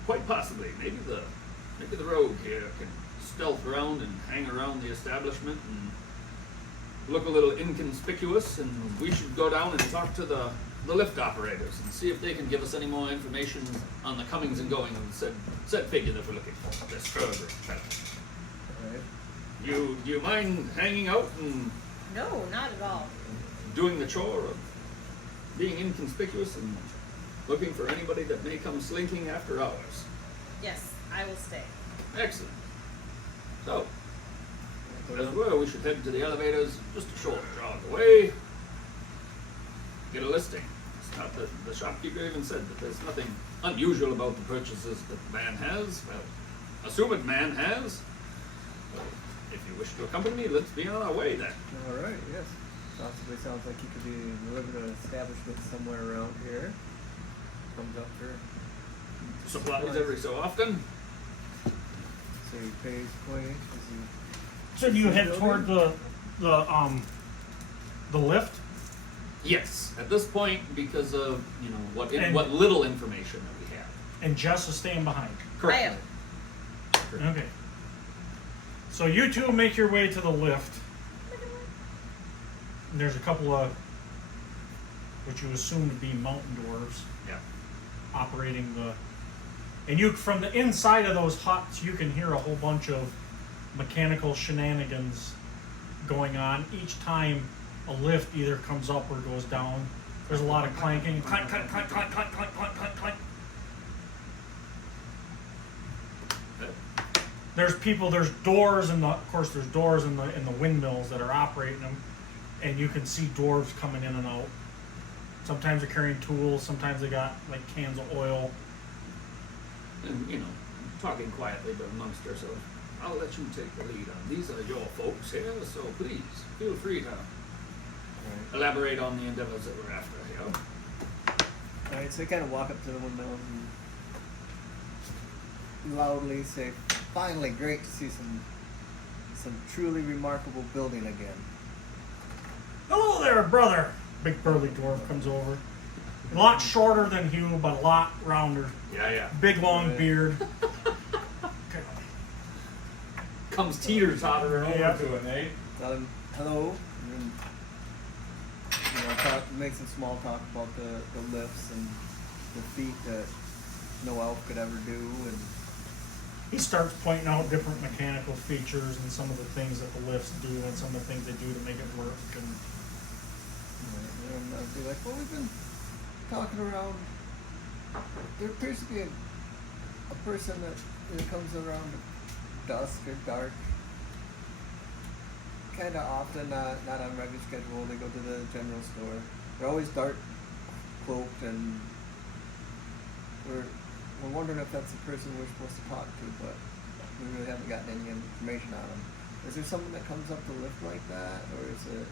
quite possibly, maybe the rogue here can stealth around and hang around the establishment and look a little inconspicuous, and we should go down and talk to the lift operators and see if they can give us any more information on the comings and going of the said figure that we're looking for, this Urgrimm fellow. All right. Do you mind hanging out and No, not at all. doing the chore of being inconspicuous and looking for anybody that may come slinking after hours? Yes, I will stay. Excellent. So, as well, we should head to the elevators just a short jog away. Get a listing. It's not that the shopkeeper even said that there's nothing unusual about the purchases that the man has. Well, assumed man has. Well, if you wish to accompany me, let's be on our way then. All right. Yes. Possibly sounds like he could be living in an establishment somewhere around here. Comes up for Supplies every so often. so he pays coinage. Is he? So do you head toward the lift? Yes, at this point, because of And- what little information that we have. And Jess is staying behind. I am. Okay. So you two make your way to the lift. And there's a couple of what you assume to be mountain dwarves Yeah. operating the. And you, from the inside of those huts, you can hear a whole bunch of mechanical shenanigans going on each time a lift either comes up or goes down. There's a lot of clanking. Clank, clank, clank, clank, clank, clank, clank, clank, clank. There's people. There's doors in the. Of course, there's doors in the windmills that are operating them, and you can see dwarves coming in and out. Sometimes they're carrying tools. Sometimes they got like cans of oil. And talking quietly but amongst ourselves. I'll let you take the lead on. These are your folks here, so please feel free to Right. elaborate on the endeavors that we're after here. All right. So we kind of walk up to the window and loudly say, "Finally, great to see some truly remarkable building again." Hello there, brother. Big burly dwarf comes over. A lot shorter than Hugh, but a lot rounder. Yeah. Big long Right. beard. Comes teeter-tottering over Yeah. to it, eh? Tell him hello, and then make some small talk about the lifts and the feat that no elf could ever do, and He starts pointing out different mechanical features and some of the things that the lifts do and some of the things they do to make it work. and I'd be like, well, we've been talking around. There appears to be a person that comes around dusk or dark, kind of often, not on regular schedule. They go to the general store. They're always dark cloaked, and we're wondering if that's the person we're supposed to talk to, but we really haven't gotten any information on them. Is there someone that comes up to lift like that, or is it?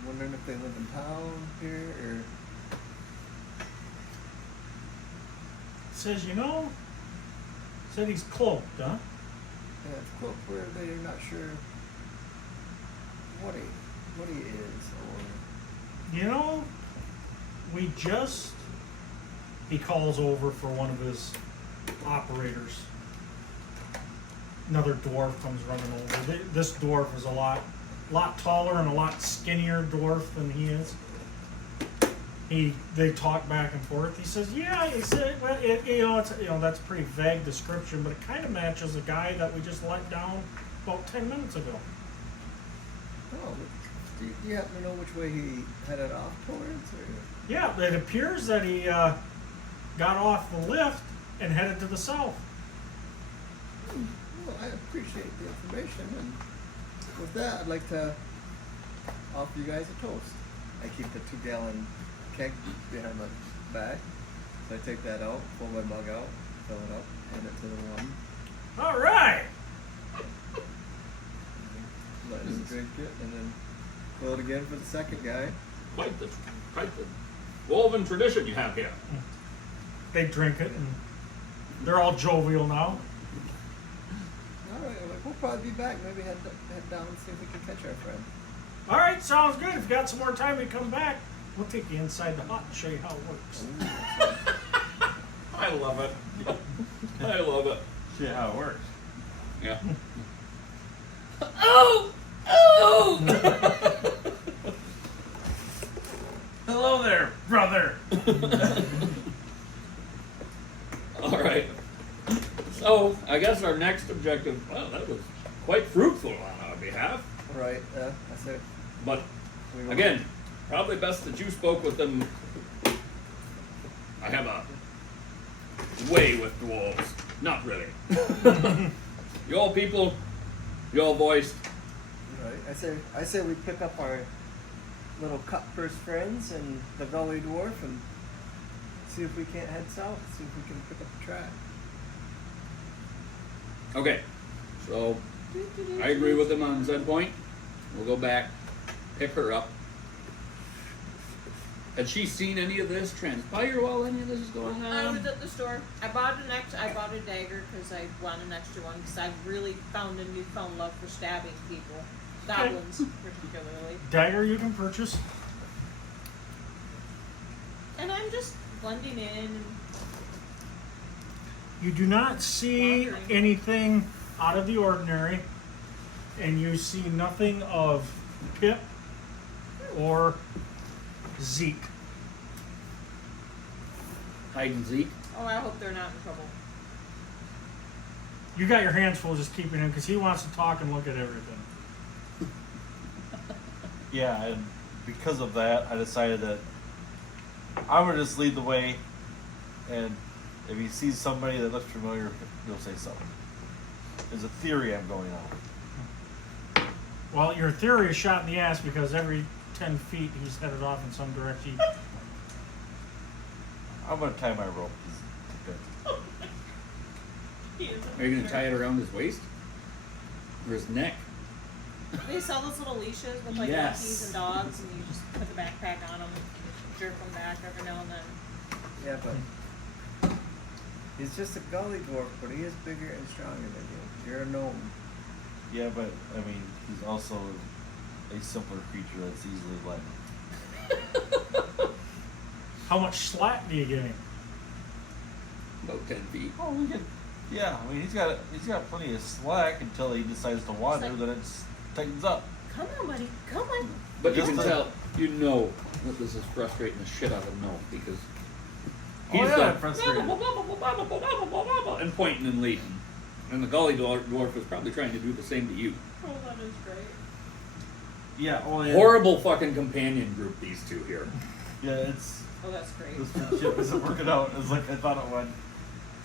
I'm wondering if they live in town here, or Says, said he's cloaked, huh? yeah, it's close where they're not sure what he is, or He calls over for one of his operators. Another dwarf comes running over. This dwarf is a lot taller and a lot skinnier dwarf than he is. They talk back and forth. He says, "Yeah," he said, "Well, that's a pretty vague description, but it kind of matches the guy that we just let down about 10 minutes ago." oh, do you happen to know which way he headed off towards, or? Yeah, it appears that he got off the lift and headed to the south. Well, I appreciate the information, and with that, I'd like to offer you guys a toast. I keep the 2-gallon keg behind my back, so I take that out, pull my mug out, fill it up, hand it to the one, All right. let him drink it, and then fill it again for the second guy. Quite the woven tradition you have here. They drink it, and they're all jovial now. All right, we'll probably be back. Maybe head down and see if we can catch our friend. All right, sounds good. If you got some more time to come back, we'll take you inside the hut and show you how it works. I love it. I love it. See how it works. Yeah. Oh! Hello there, brother. All right. So I guess our next objective. Well, that was quite fruitful on our behalf. All right, that's it. But We will- again, probably best that you spoke with them. I have a way with dwarves. Not really. You all people, you all voiced. Right. I say we pick up our little cut-purse friends and the gully dwarf and see if we can't head south. See if we can pick up the track. Okay. So I agree with them on that point. We'll go back, pick her up. Had she seen any of this transpire while any of this is going I on? was at the store. I bought a dagger because I want an extra one because I've really found a newfound love for stabbing people, goblins particularly. Dagger you can purchase. And I'm just blending in. And You do not see anything out of the ordinary, and you see nothing of Pip or Zeke. Hide and Zeke. oh, I hope they're not in trouble. You got your hands full just keeping him because he wants to talk and look at everything. Yeah, and because of that, I decided that I'm gonna just lead the way, and if he sees somebody that looks familiar, he'll say something. There's a theory I'm going on. Well, your theory is shot in the ass because every 10 feet he's headed off in some direction. I'm gonna tie my rope. Okay. Are you gonna tie it around his waist or his neck? They sell those little leashes with like Yes. monkeys and dogs, and you just put the backpack on them, and jerk them back every now and then. Yeah, but he's just a gully dwarf, but he is bigger and stronger than you. You're a gnome. Yeah, but I mean, he's also a simpler creature that's easily led. How much slack do you give him? About 10 feet. Oh, we can. Yeah, I mean, he's got plenty of slack until he decides to wander. like- Then it tightens up. Come on, buddy. Come on. But you Just can the- tell, you know that this is frustrating the shit out of Noel because he's Oh, yeah, the I'm frustrated. and pointing and leading. And the gully dwarf is probably trying to do the same to you. Oh, that is great. Yeah. Oh, yeah. Horrible fucking companion group, these two here. Yeah, it's Oh, that's great. this friendship isn't working out as like I thought it would.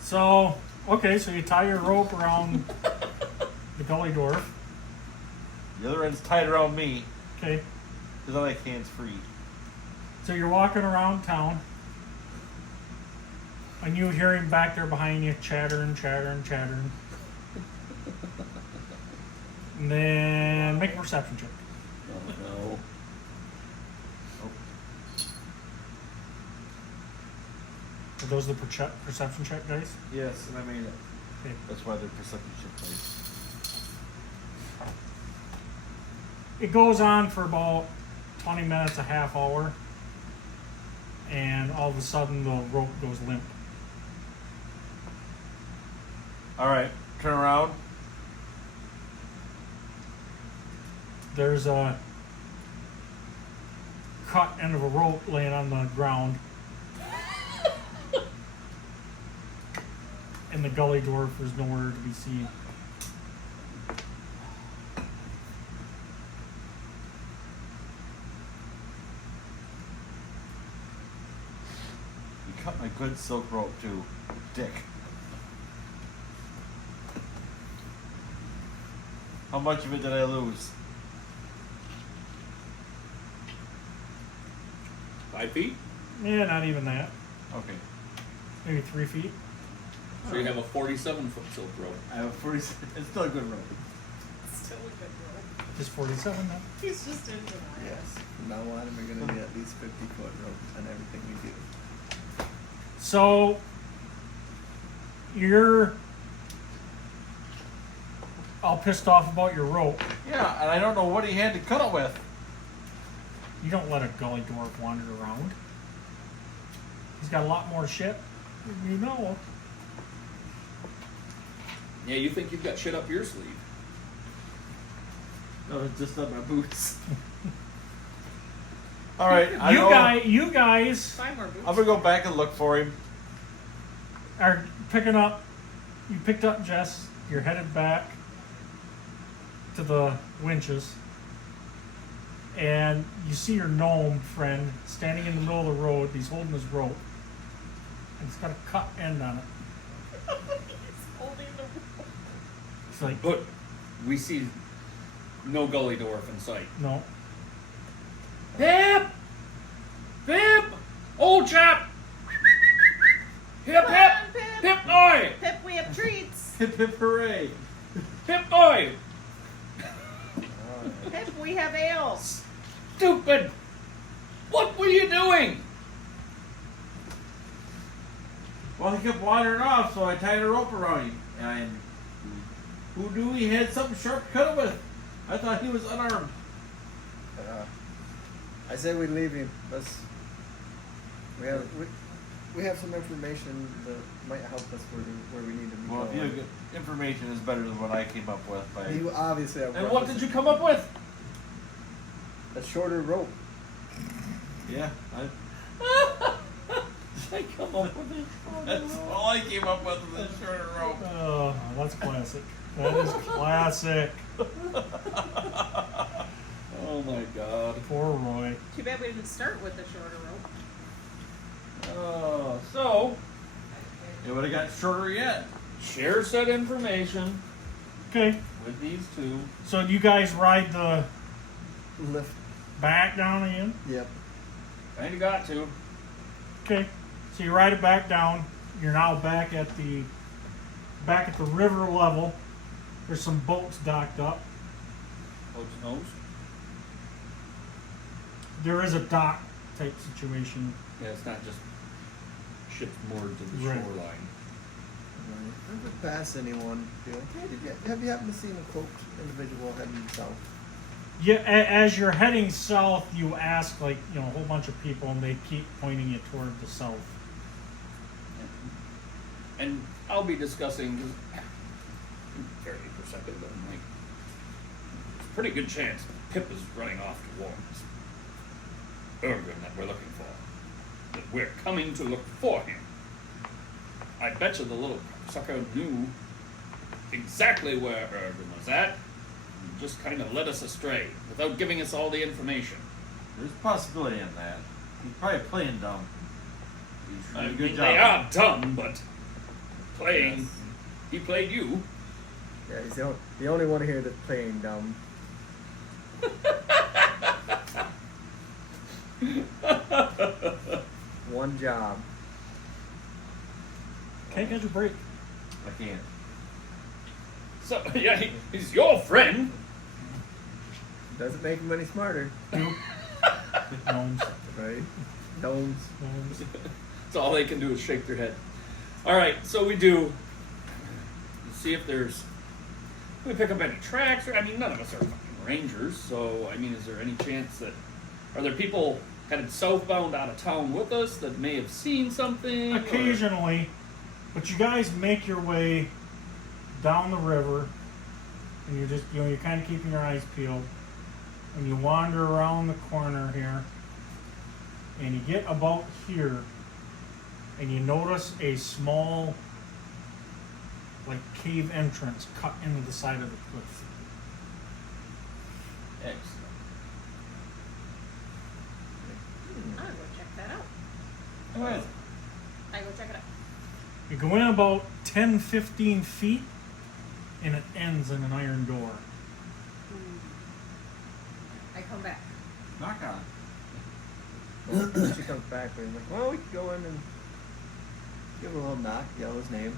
So, okay, so you tie your rope around the gully dwarf. The other end's tied around me Okay, because I like hands free. so you're walking around town, and you hear him back there behind you chattering. And then make a perception check. Oh no. Are those the perception check dice? Yes, and I made it. Okay. That's why they're perception check dice. It goes on for about 20 minutes, a half hour, and all of a sudden the rope goes limp. Alright, turn around. There's a cut end of a rope laying on the ground. And the gully dwarf is nowhere to be seen. You cut my good silk rope too, dick. How much of it did I lose? 5 feet? Yeah, not even that. Okay. Maybe 3 feet. So you have a 47-foot silk rope. I have a 40. It's still a good rope. Still a good rope. Just 47 then. He's just into that. Yes. From now on, we're going to be at least 50-foot ropes on everything we do. So you're all pissed off about your rope. Yeah, and I don't know what he had to cut it with. You don't let a gully dwarf wander around. He's got a lot more shit than you know. Yeah, you think you've got shit up your sleeve. No, it's just on my boots. All right, You guys Find more boots. I'm gonna go back and look for him. are picking up. You picked up Jess. You're headed back to the winches, and you see your gnome friend standing in the middle of the road. He's holding his rope, and it's got a cut end on it. He's holding the rope. It's like, But we see no gully dwarf in sight. no. Hip! Hip! Old chap! Hip, Come hip! on, Pip. Hip, oi! Pip, we have treats. Hip hip hooray! Hip, oi! Pip, we have ales. Stupid! What were you doing? Well, he kept wandering off, so I tied a rope around him. And who knew he had something sharp to cut it with? I thought he was unarmed. I say we leave him. We have some information that might help us where we need to be Well, if you going. get information is better than what I came up with. By You obviously have And what did you come up with? a shorter rope. yeah, I come up with it. that's all I came up with was a shorter rope. Oh, that's classic. That is classic. Oh my god. Poor Roy. Too bad we didn't start with the shorter rope. Oh, so It would have got shorter yet. share said information Okay, with these two. so you guys ride the Lift. back down again? Yep. Kinda got to. Okay, so you ride it back down. You're now back at the river level. There's some boats docked up. Folks knows. There is a dock type situation. Yeah, it's not just ships moored to the Right. shoreline. If we pass anyone, be like, hey, have you happened to see a cloaked individual heading south? Yeah, as you're heading south, you ask a whole bunch of people, and they keep pointing you toward the south. And I'll be discussing, because I'm fairly perceptive, but I'm like, it's a pretty good chance Pip is running off to war this Urgrimm that we're looking for. That we're coming to look for him. I bet you the little sucker knew exactly where Urgrimm was at, and just kind of led us astray without giving us all the information. There's a possibility in that. He's probably playing dumb. He's I doing a mean, good job. they are dumb, but playing. Yes. He played you. Yeah, he's the only one here that's playing dumb. One job. Okay, catch a break. I can't. So yeah, he's your friend. Doesn't make them any smarter, Nope. Gnomes. right? Gnomes. Gnomes. So all they can do is shake their head. All right, so we do see if we pick up any tracks. I mean, none of us are fucking rangers, so I mean, is there any chance that are there people headed southbound out of town with us that may have seen something? Occasionally, but you guys make your way down the river, and you're just you're kind of keeping your eyes peeled, and you wander around the corner here, and you get about here, and you notice a small, like, cave entrance cut into the side of the cliff. Excellent. I'll go check that out. Go ahead. I go check it out. You go in about 10-15 feet, and it ends in an iron door. I come back. Knock on it. Well, she comes back and like, well, we can go in and give him a little knock, yell his name.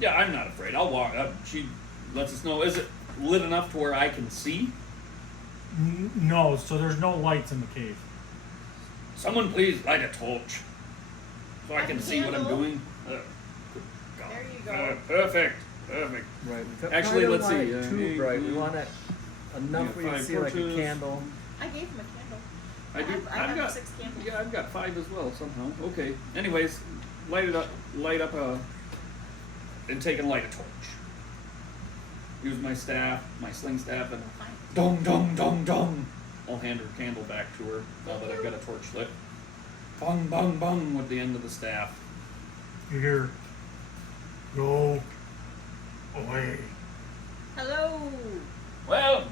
Yeah, I'm not afraid. I'll walk up. She lets us know. Is it lit enough to where I can see? No, so there's no lights in the cave. Someone please light a torch so I can see what I'm Candle. doing. Good God. There you go. Perfect. Perfect. Right. We Actually, don't let's want see, it too bright. We want it enough Yeah, where you can 5 see like a torches. candle. I gave him a candle. I do. I I've have got 6 candles. Yeah, I've got 5 as well somehow. Okay. Anyways, light up and take and light a torch. Use my staff, my sling staff, and Fine. dong dong dong dong. I'll hand her candle back to her now that I've got a torch lit. Bong bong bong with the end of the staff. You hear, go away. Hello. Well,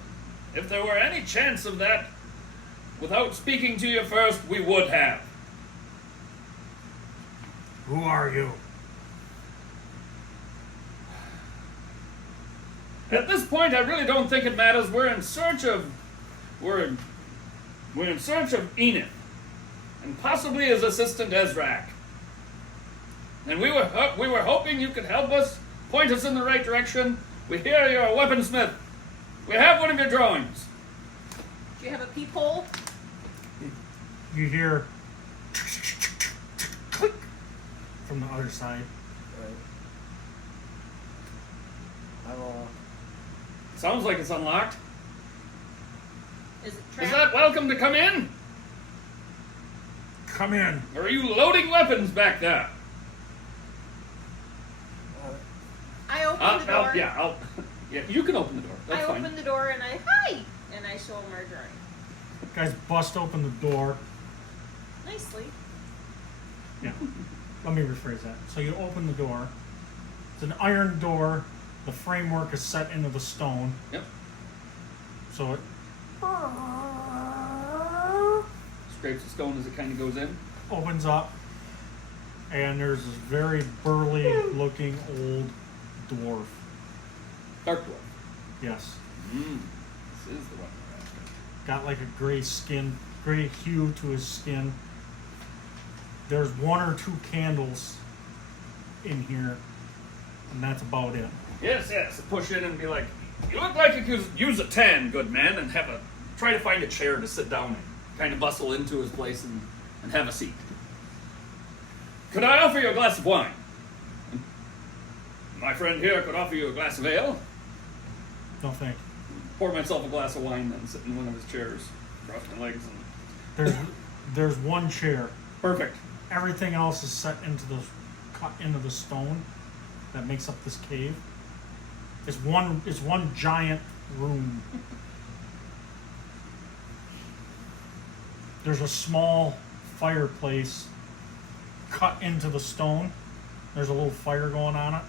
if there were any chance of that, without speaking to you first, we would have. Who are you? At this point, I really don't think it matters. We're in search of Enid, and possibly his assistant Ezrak. And we were hoping you could help us, point us in the right direction. We hear you're a weaponsmith. We have one of your drawings. Do you have a peephole? You hear click from the other side. Right. I will. Sounds like it's unlocked. Is it Is trapped? that welcome to come in? Come in. Or are you loading weapons back there? I open the door. Yeah, you can open the door. That's I fine. open the door and hi, and I show him our drawing. Guys bust open the door. Nicely. Yeah. Let me rephrase that. So you open the door. It's an iron door. The framework is set into the stone. Yep. So it Scrapes the stone as it kind of goes in. opens up. And there's this very burly looking old dwarf. Dark dwarf. Yes. This is the one we're after. Got like a gray hue to his skin. There's 1 or 2 candles in here, and that's about it. Yes. Push in and be like, you look like you could use a tan, good man, and try to find a chair to sit down in. Kind of bustle into his place and have a seat. Could I offer you a glass of wine? My friend here could offer you a glass of ale. No thank you. Pour myself a glass of wine, then sit in one of his chairs, cross my legs, and There's 1 chair. perfect. Everything else is cut into the stone that makes up this cave. It's one giant room. There's a small fireplace cut into the stone. There's a little fire going on it.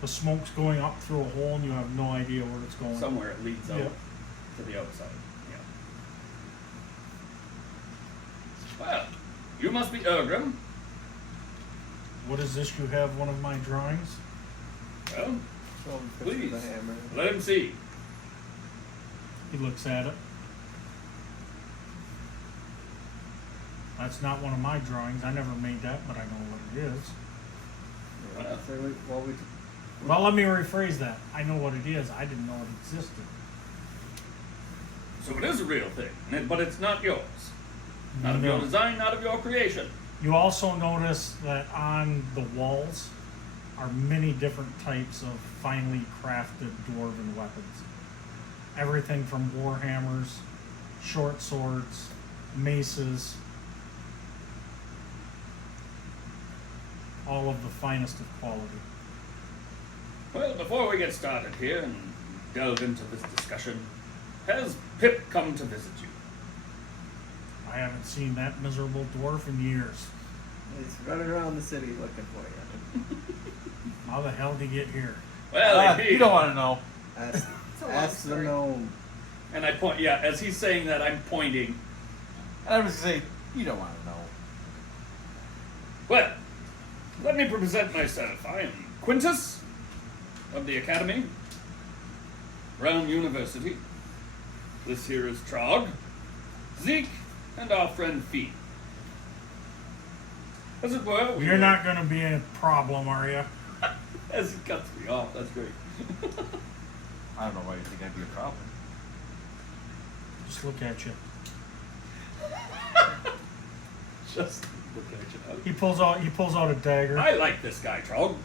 The smoke's going up through a hole, and you have no idea where it's going. Somewhere it leads out Yeah. to the outside. Yeah. Well, you must be Urgrimm. What is this? You have one of my drawings? Well, Show him the picture please, of the hammer. let him see. He looks at it. That's not one of my drawings. I never made that, but I know what it is. So Well, let me rephrase that. I know what it is. I didn't know it existed. So it is a real thing, but it's not yours. Not of your No. design, not of your creation. You also notice that on the walls are many different types of finely crafted dwarven weapons. Everything from warhammers, short swords, maces, all of the finest of quality. Well, before we get started here and delve into this discussion, has Pip come to visit you? I haven't seen that miserable dwarf in years. He's running around the city looking for you. How the hell did he get here? Well, You don't want to know. Ask, It's a long ask the story. gnome. And I point, yeah, as he's saying that, I'm pointing. And I was going to say, you don't want to know. Well, let me present myself. I am Quintus of the Academy, Realm University. This here is Trog, Zeke, and our friend Fee. As it were, we You're were- not going to be a problem, are you? As he cuts me off, that's great. I don't know why you think I'd be a problem. Just look at you. Just look at you. He pulls out a dagger. I like this guy, Trog.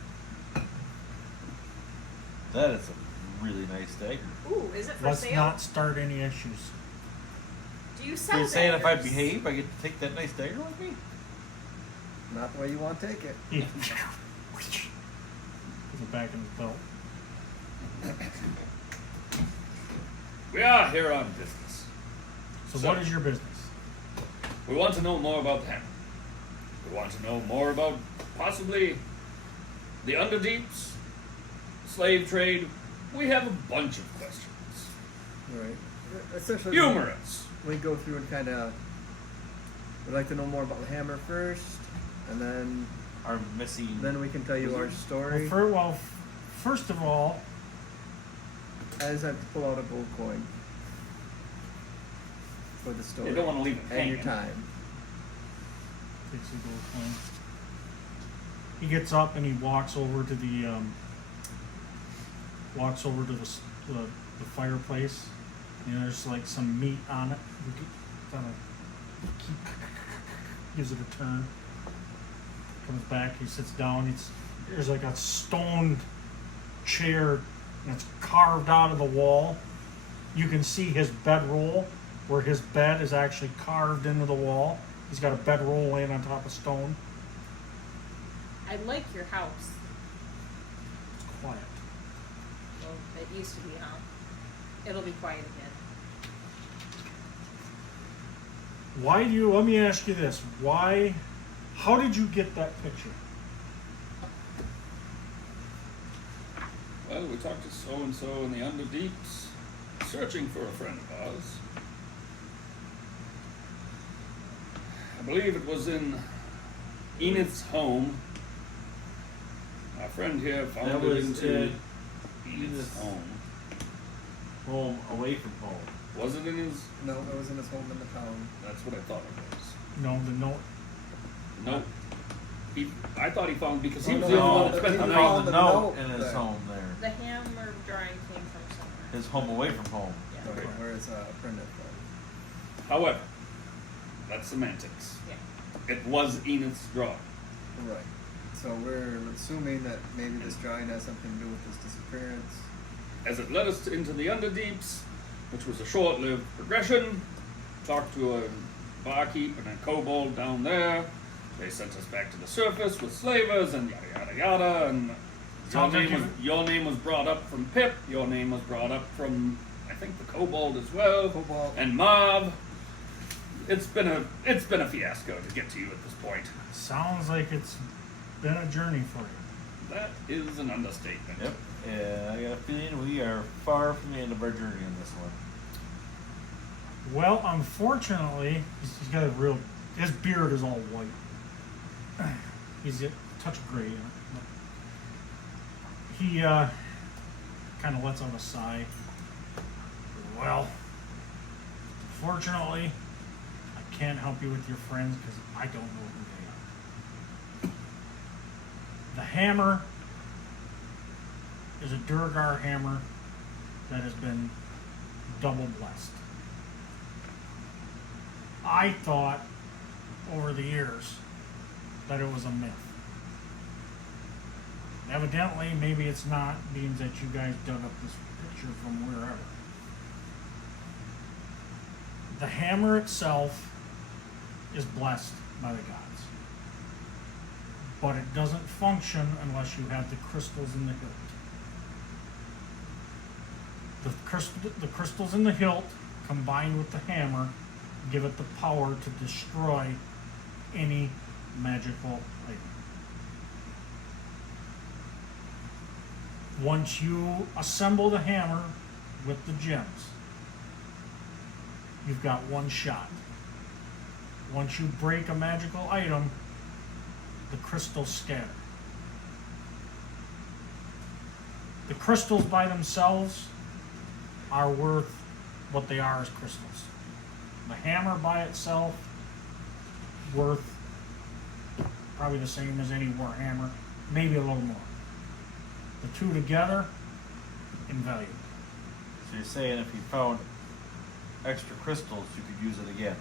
That is a really nice dagger. Ooh, is it for Let's sale? not start any issues. Do you sell You're saying if I daggers? behave, I get to take that nice dagger with me? Not the way you want to take it. He puts it back in his belt. We are here on business. So what is your business? We want to know more about the hammer. We want to know more about possibly the Underdeeps, slave trade. We have a bunch of questions. Right. Essentially, Humorous. we go through and kind of. We'd like to know more about the hammer first, and then Our missing. we can tell you our story. First of all, I just have to pull out a gold coin for the story. You don't want to leave it and hanging. your time. takes a gold coin. He gets up and he walks over to the the fireplace. And there's like some meat on it. Gives it a turn. Comes back. He sits down. There's like a stone chair that's carved out of the wall. You can see his bedroll, where his bed is actually carved into the wall. He's got a bedroll laying on top of stone. I like your house. It's quiet. Well, it used to be, huh? It'll be quiet again. Let me ask you this. How did you get that picture? Well, we talked to so-and-so in the Underdeeps, searching for a friend of ours. I believe it was in Enid's home. Our friend here found That it was into in Enid's Enid's home. home away from home. Was it in his? No, it was in his home in the town. That's what I thought it was. No, the note. Nope. I thought he found because he Oh, was no, the only one that no, spent he the I night. found the the note note in his there. home there. The hammer drawing came from somewhere. His home away from home. Yeah. Okay. Where his friend had from. However, that's semantics. Yeah. It was Enid's drawing. Right. So we're assuming that maybe this drawing has something to do with his disappearance. As it led us into the Underdeeps, which was a short-lived progression. Talked to a barkeep and a kobold down there. They sent us back to the surface with slavers and yada yada yada. And Sounds like your name was brought up from Pip. Your name was brought up from I think the kobold as well. Kobold. And Mob. It's been a fiasco to get to you at this point. Sounds like it's been a journey for you. That is an understatement. Yep. Yeah, I got a feeling we are far from the end of our journey on this one. Well, unfortunately, he's got his beard is all white. He's got a touch of gray in it. He kind of lets out a sigh. Well, fortunately, I can't help you with your friends because I don't know who they are. The hammer is a Durgar hammer that has been double blessed. I thought over the years that it was a myth. Evidently, maybe it's not, being that you guys dug up this picture from wherever. The hammer itself is blessed by the gods, but it doesn't function unless you have the crystals in the hilt. The crystals in the hilt combined with the hammer give it the power to destroy any magical item. Once you assemble the hammer with the gems, you've got one shot. Once you break a magical item, the crystals scatter. The crystals by themselves are worth what they are as crystals. The hammer by itself, worth probably the same as any war hammer, maybe a little more. The two together, invaluable. So you're saying if you found extra crystals, you could use it again?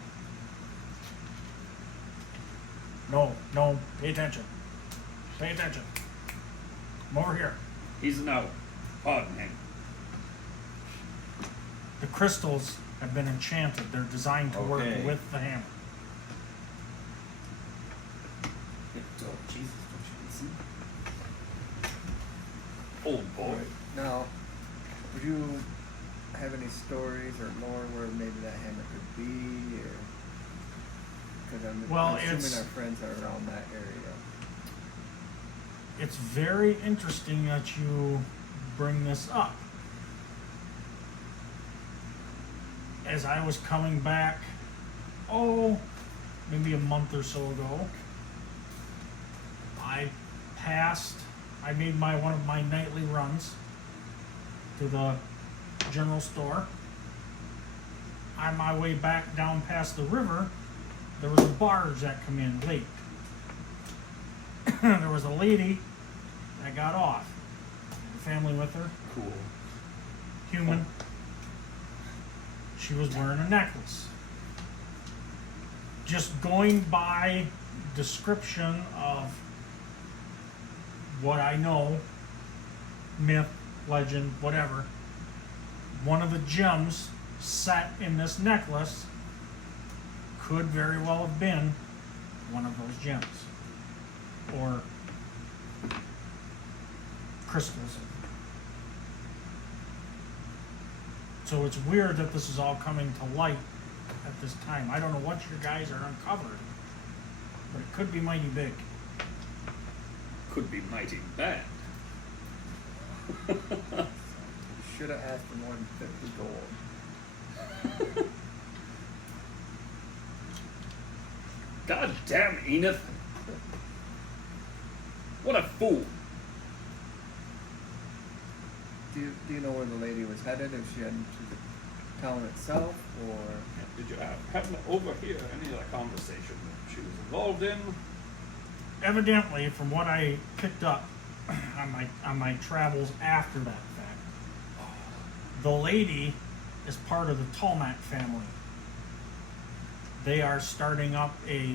No, pay attention. Pay attention. Come over here. He's a no. Pardon him. The crystals have been enchanted. They're designed to work Okay. with the hammer. Oh, Jesus, don't you see? Old boy. Right. Now, would you have any stories or lore where maybe that hammer could be, or because I'm assuming it's- our friends are around that area. It's very interesting that you bring this up. As I was coming back, maybe a month or so ago, I made one of my nightly runs to the general store. On my way back down past the river, there was a barge that come in late. There was a lady that got off. A family with her, Cool. human. She was wearing a necklace. Just going by description of what I know, myth, legend, whatever, one of the gems set in this necklace could very well have been one of those gems. Or crystals. So it's weird that this is all coming to light at this time. I don't know what you guys are uncovering, but it could be mighty big. Could be mighty bad. You should have asked for more than 50 gold. God damn, Enith. What a fool. Do you know where the lady was headed? If she headed to the town itself, or Did you happen to overhear any of the conversation that she was involved in? Evidently, from what I picked up on my travels after that fact, the lady is part of the Tolmac family. They are starting up a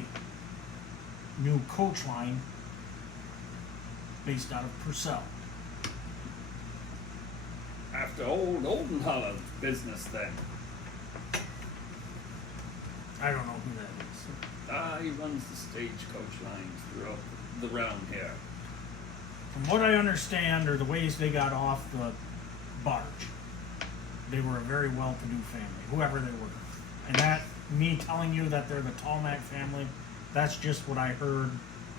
new coach line based out of Purcell. After old Oldenhaller's business then. I don't know who that is. He runs the stagecoach lines throughout the realm here. From what I understand, or the ways they got off the barge, they were a very well-to-do family, whoever they were. And that, me telling you that they're the Tolmac family, that's just what I heard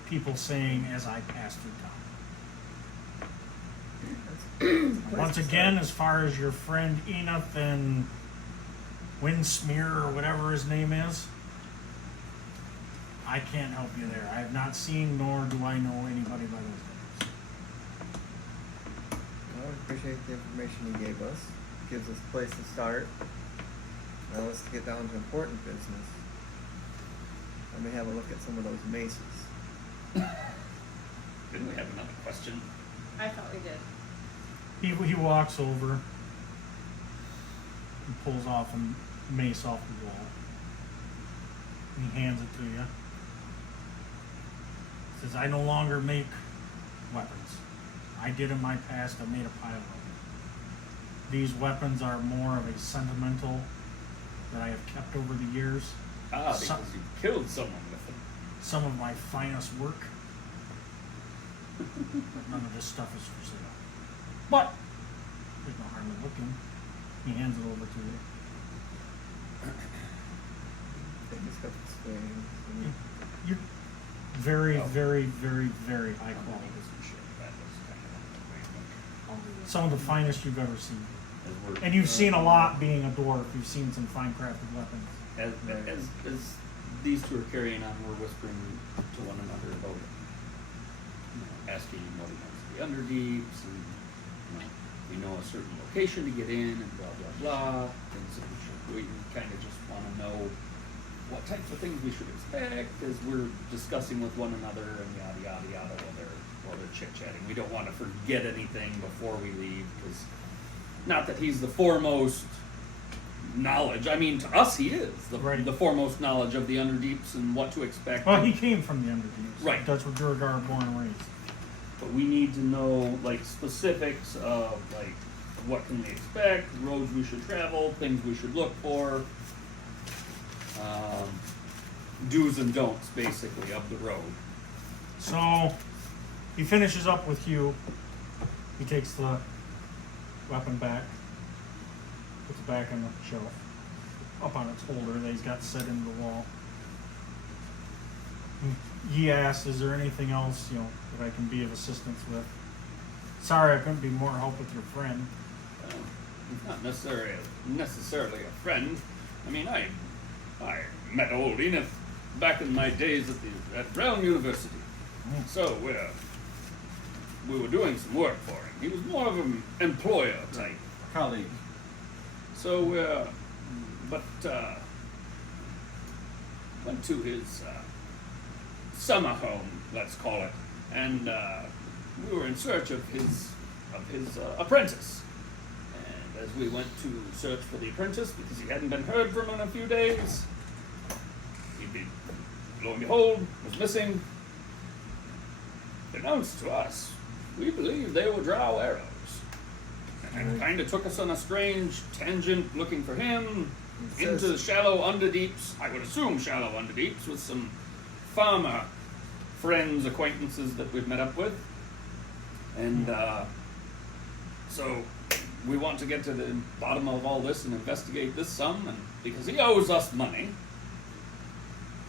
people saying as I passed through town. Once again, as far as your friend Enith and Windsmear or whatever his name is, I can't help you there. I have not seen, nor do I know anybody by those names. well, I appreciate the information you gave us. Gives us a place to start. Now let's get down to important business. Let me have a look at some of those maces. Didn't we have another question? I thought we did. He walks over and pulls off a mace off the wall. And he hands it to you. Says, I no longer make weapons. I did in my past, I made a pile of them. These weapons are more of a sentimental that I have kept over the years. Ah, because Some- you killed someone with them. Some of my finest work. But none of this stuff is for sale. But there's no harm in looking. He hands it over to you. They just got the swings. You very, Oh. very, very, very high quality. Some of the finest you've ever seen. And you've seen a lot being a dwarf. You've seen some fine crafted weapons. As these two are carrying on, we're whispering to one another about, asking him what he knows of the Underdeeps, and we know a certain location to get in, and blah blah blah. Things that we kind of just want to know what types of things we should expect as we're discussing with one another, and yada yada yada while they're chit chatting. We don't want to forget anything before we leave, because not that he's the foremost knowledge. I mean, to us, he is Right. the foremost knowledge of the Underdeeps and what to expect. Well, he came from the Underdeeps. Right. That's where Durgar are born and raised. But we need to know like specifics of like what can we expect, roads we should travel, things we should look for, do's and don'ts basically of the road. So he finishes up with you. He takes the weapon back, puts it back on the shelf, up on its holder that he's got set into the wall. He asks, "Is there anything else, that I can be of assistance with? Sorry, I couldn't be more help with your friend." He's not necessarily a friend. I mean, I met old Enith back in my days at Brown University. So we were doing some work for him. He was more of an employer type. Colleague. So went to his summer home, let's call it, and we were in search of his apprentice. And as we went to search for the apprentice, because he hadn't been heard from in a few days, lo and behold, was missing. Announced to us, we believe they were drow arrows. And kind of took us on a strange tangent looking for him into the shallow underdeeps. I would assume shallow underdeeps with some farmer friends, acquaintances that we've met up with. And so we want to get to the bottom of all this and investigate this some, and because he owes us money.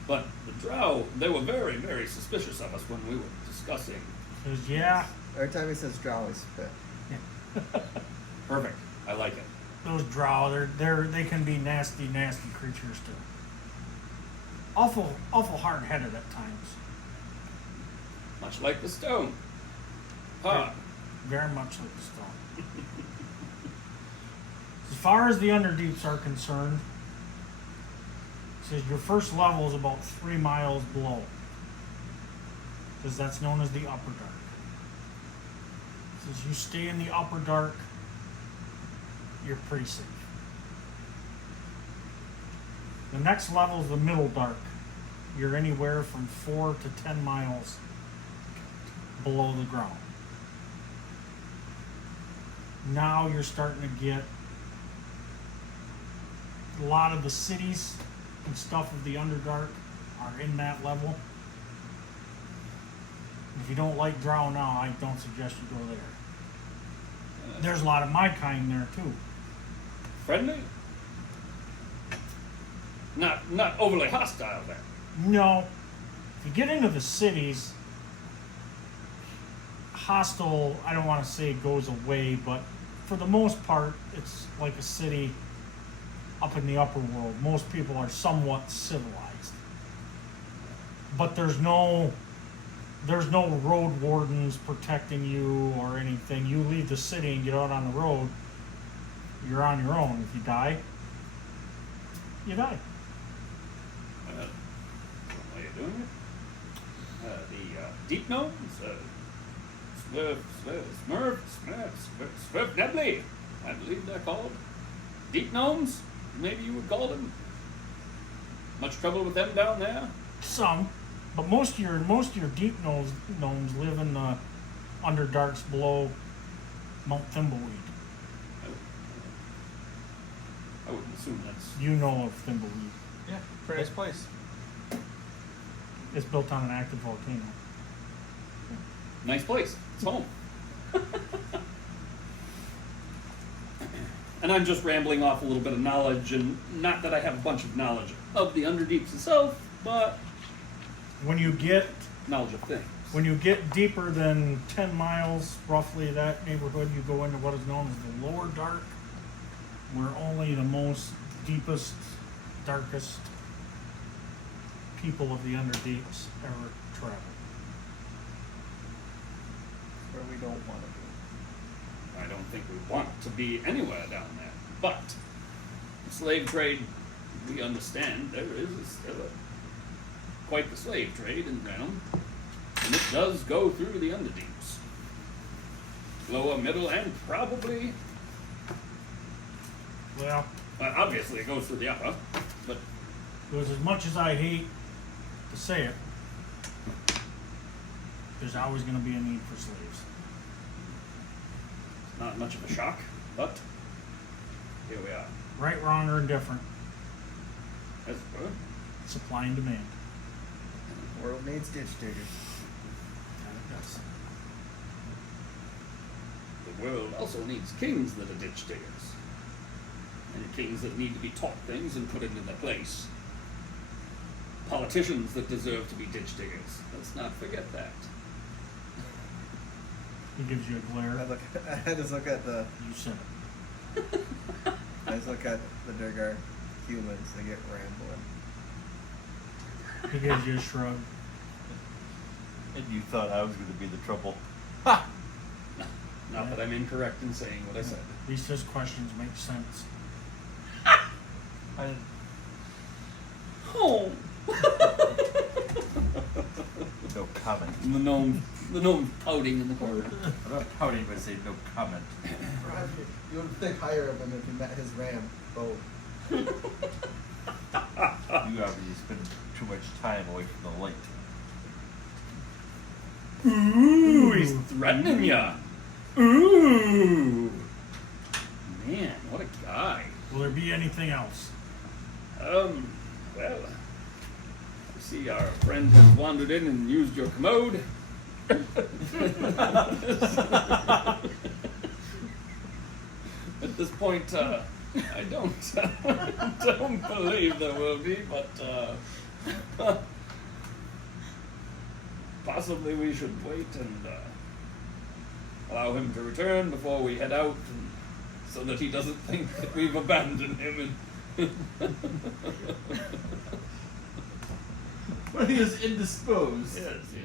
But the drow, they were very, very suspicious of us when we were discussing. He goes, "Yeah, Every time he says drow, I spit. Perfect. I like it. those drow, they can be nasty, nasty creatures too. Awful hard-headed at times. Much like the stone. Huh. Very much like the stone." As far as the Underdeeps are concerned, it says your first level is about 3 miles below. Because that's known as the Upper Dark. It says you stay in the Upper Dark, you're pretty safe. The next level is the Middle Dark. You're anywhere from 4 to 10 miles below the ground. Now you're starting to get a lot of the cities and stuff of the Underdark are in that level. If you don't like drow now, I don't suggest you go there. There's a lot of my kind there too. Friendly? Not overly hostile then. No, if you get into the cities, hostile, I don't want to say it goes away, but for the most part, it's like a city up in the upper world. Most people are somewhat civilized. But there's no road wardens protecting you or anything. You leave the city and get out on the road, you're on your own. If you die, you die. One way of doing it. The deep gnomes, Smurf Nebley, I believe they're called. Deep gnomes, maybe you would call them. Much trouble with them down there? Some, but most of your deep gnomes live in the underdarks below Mount Thimbleweed. I wouldn't assume that's. You know of Thimbleweed. Yeah, nice place. It's built on an active volcano. Nice place. It's home. And I'm just rambling off a little bit of knowledge, and not that I have a bunch of knowledge of the Underdeeps itself, but When you get knowledge of things. deeper than 10 miles, roughly that neighborhood, you go into what is known as the Lower Dark, where only the most deepest, darkest people of the Underdeeps ever travel. Where we don't want to be. I don't think we want to be anywhere down there. But the slave trade, we understand there is still quite the slave trade in the realm, and it does go through the Underdeeps. Lower, middle, and probably, Well, obviously it goes through the upper, but because as much as I hate to say it, there's always going to be a need for slaves. not much of a shock, but here we are. Right, wrong, or indifferent. As good. Supply and demand. World needs ditch diggers. The world also needs kings that are ditch diggers. And kings that need to be taught things and put into their place. Politicians that deserve to be ditch diggers. Let's not forget that. He gives you a glare. I just look at the. You said it. I just look at the Durgar humans. They get rambling. He gives you a shrug. And you thought I was going to be the trouble. Not that I'm incorrect in saying what I said. At least his questions make sense. I didn't. Oh. No comment. The gnome pouting in the corner. I'm not pouting, but I say no comment. You would think higher of him if you met his ram. Oh. You obviously spend too much time away from the light. Ooh, he's threatening ya. Ooh. Man, what a guy. Will there be anything else? Well, I see our friend has wandered in and used your commode. At this point, I don't believe there will be, but possibly we should wait and allow him to return before we head out, and, so that he doesn't think that we've abandoned him. When he is indisposed. Yes, yes.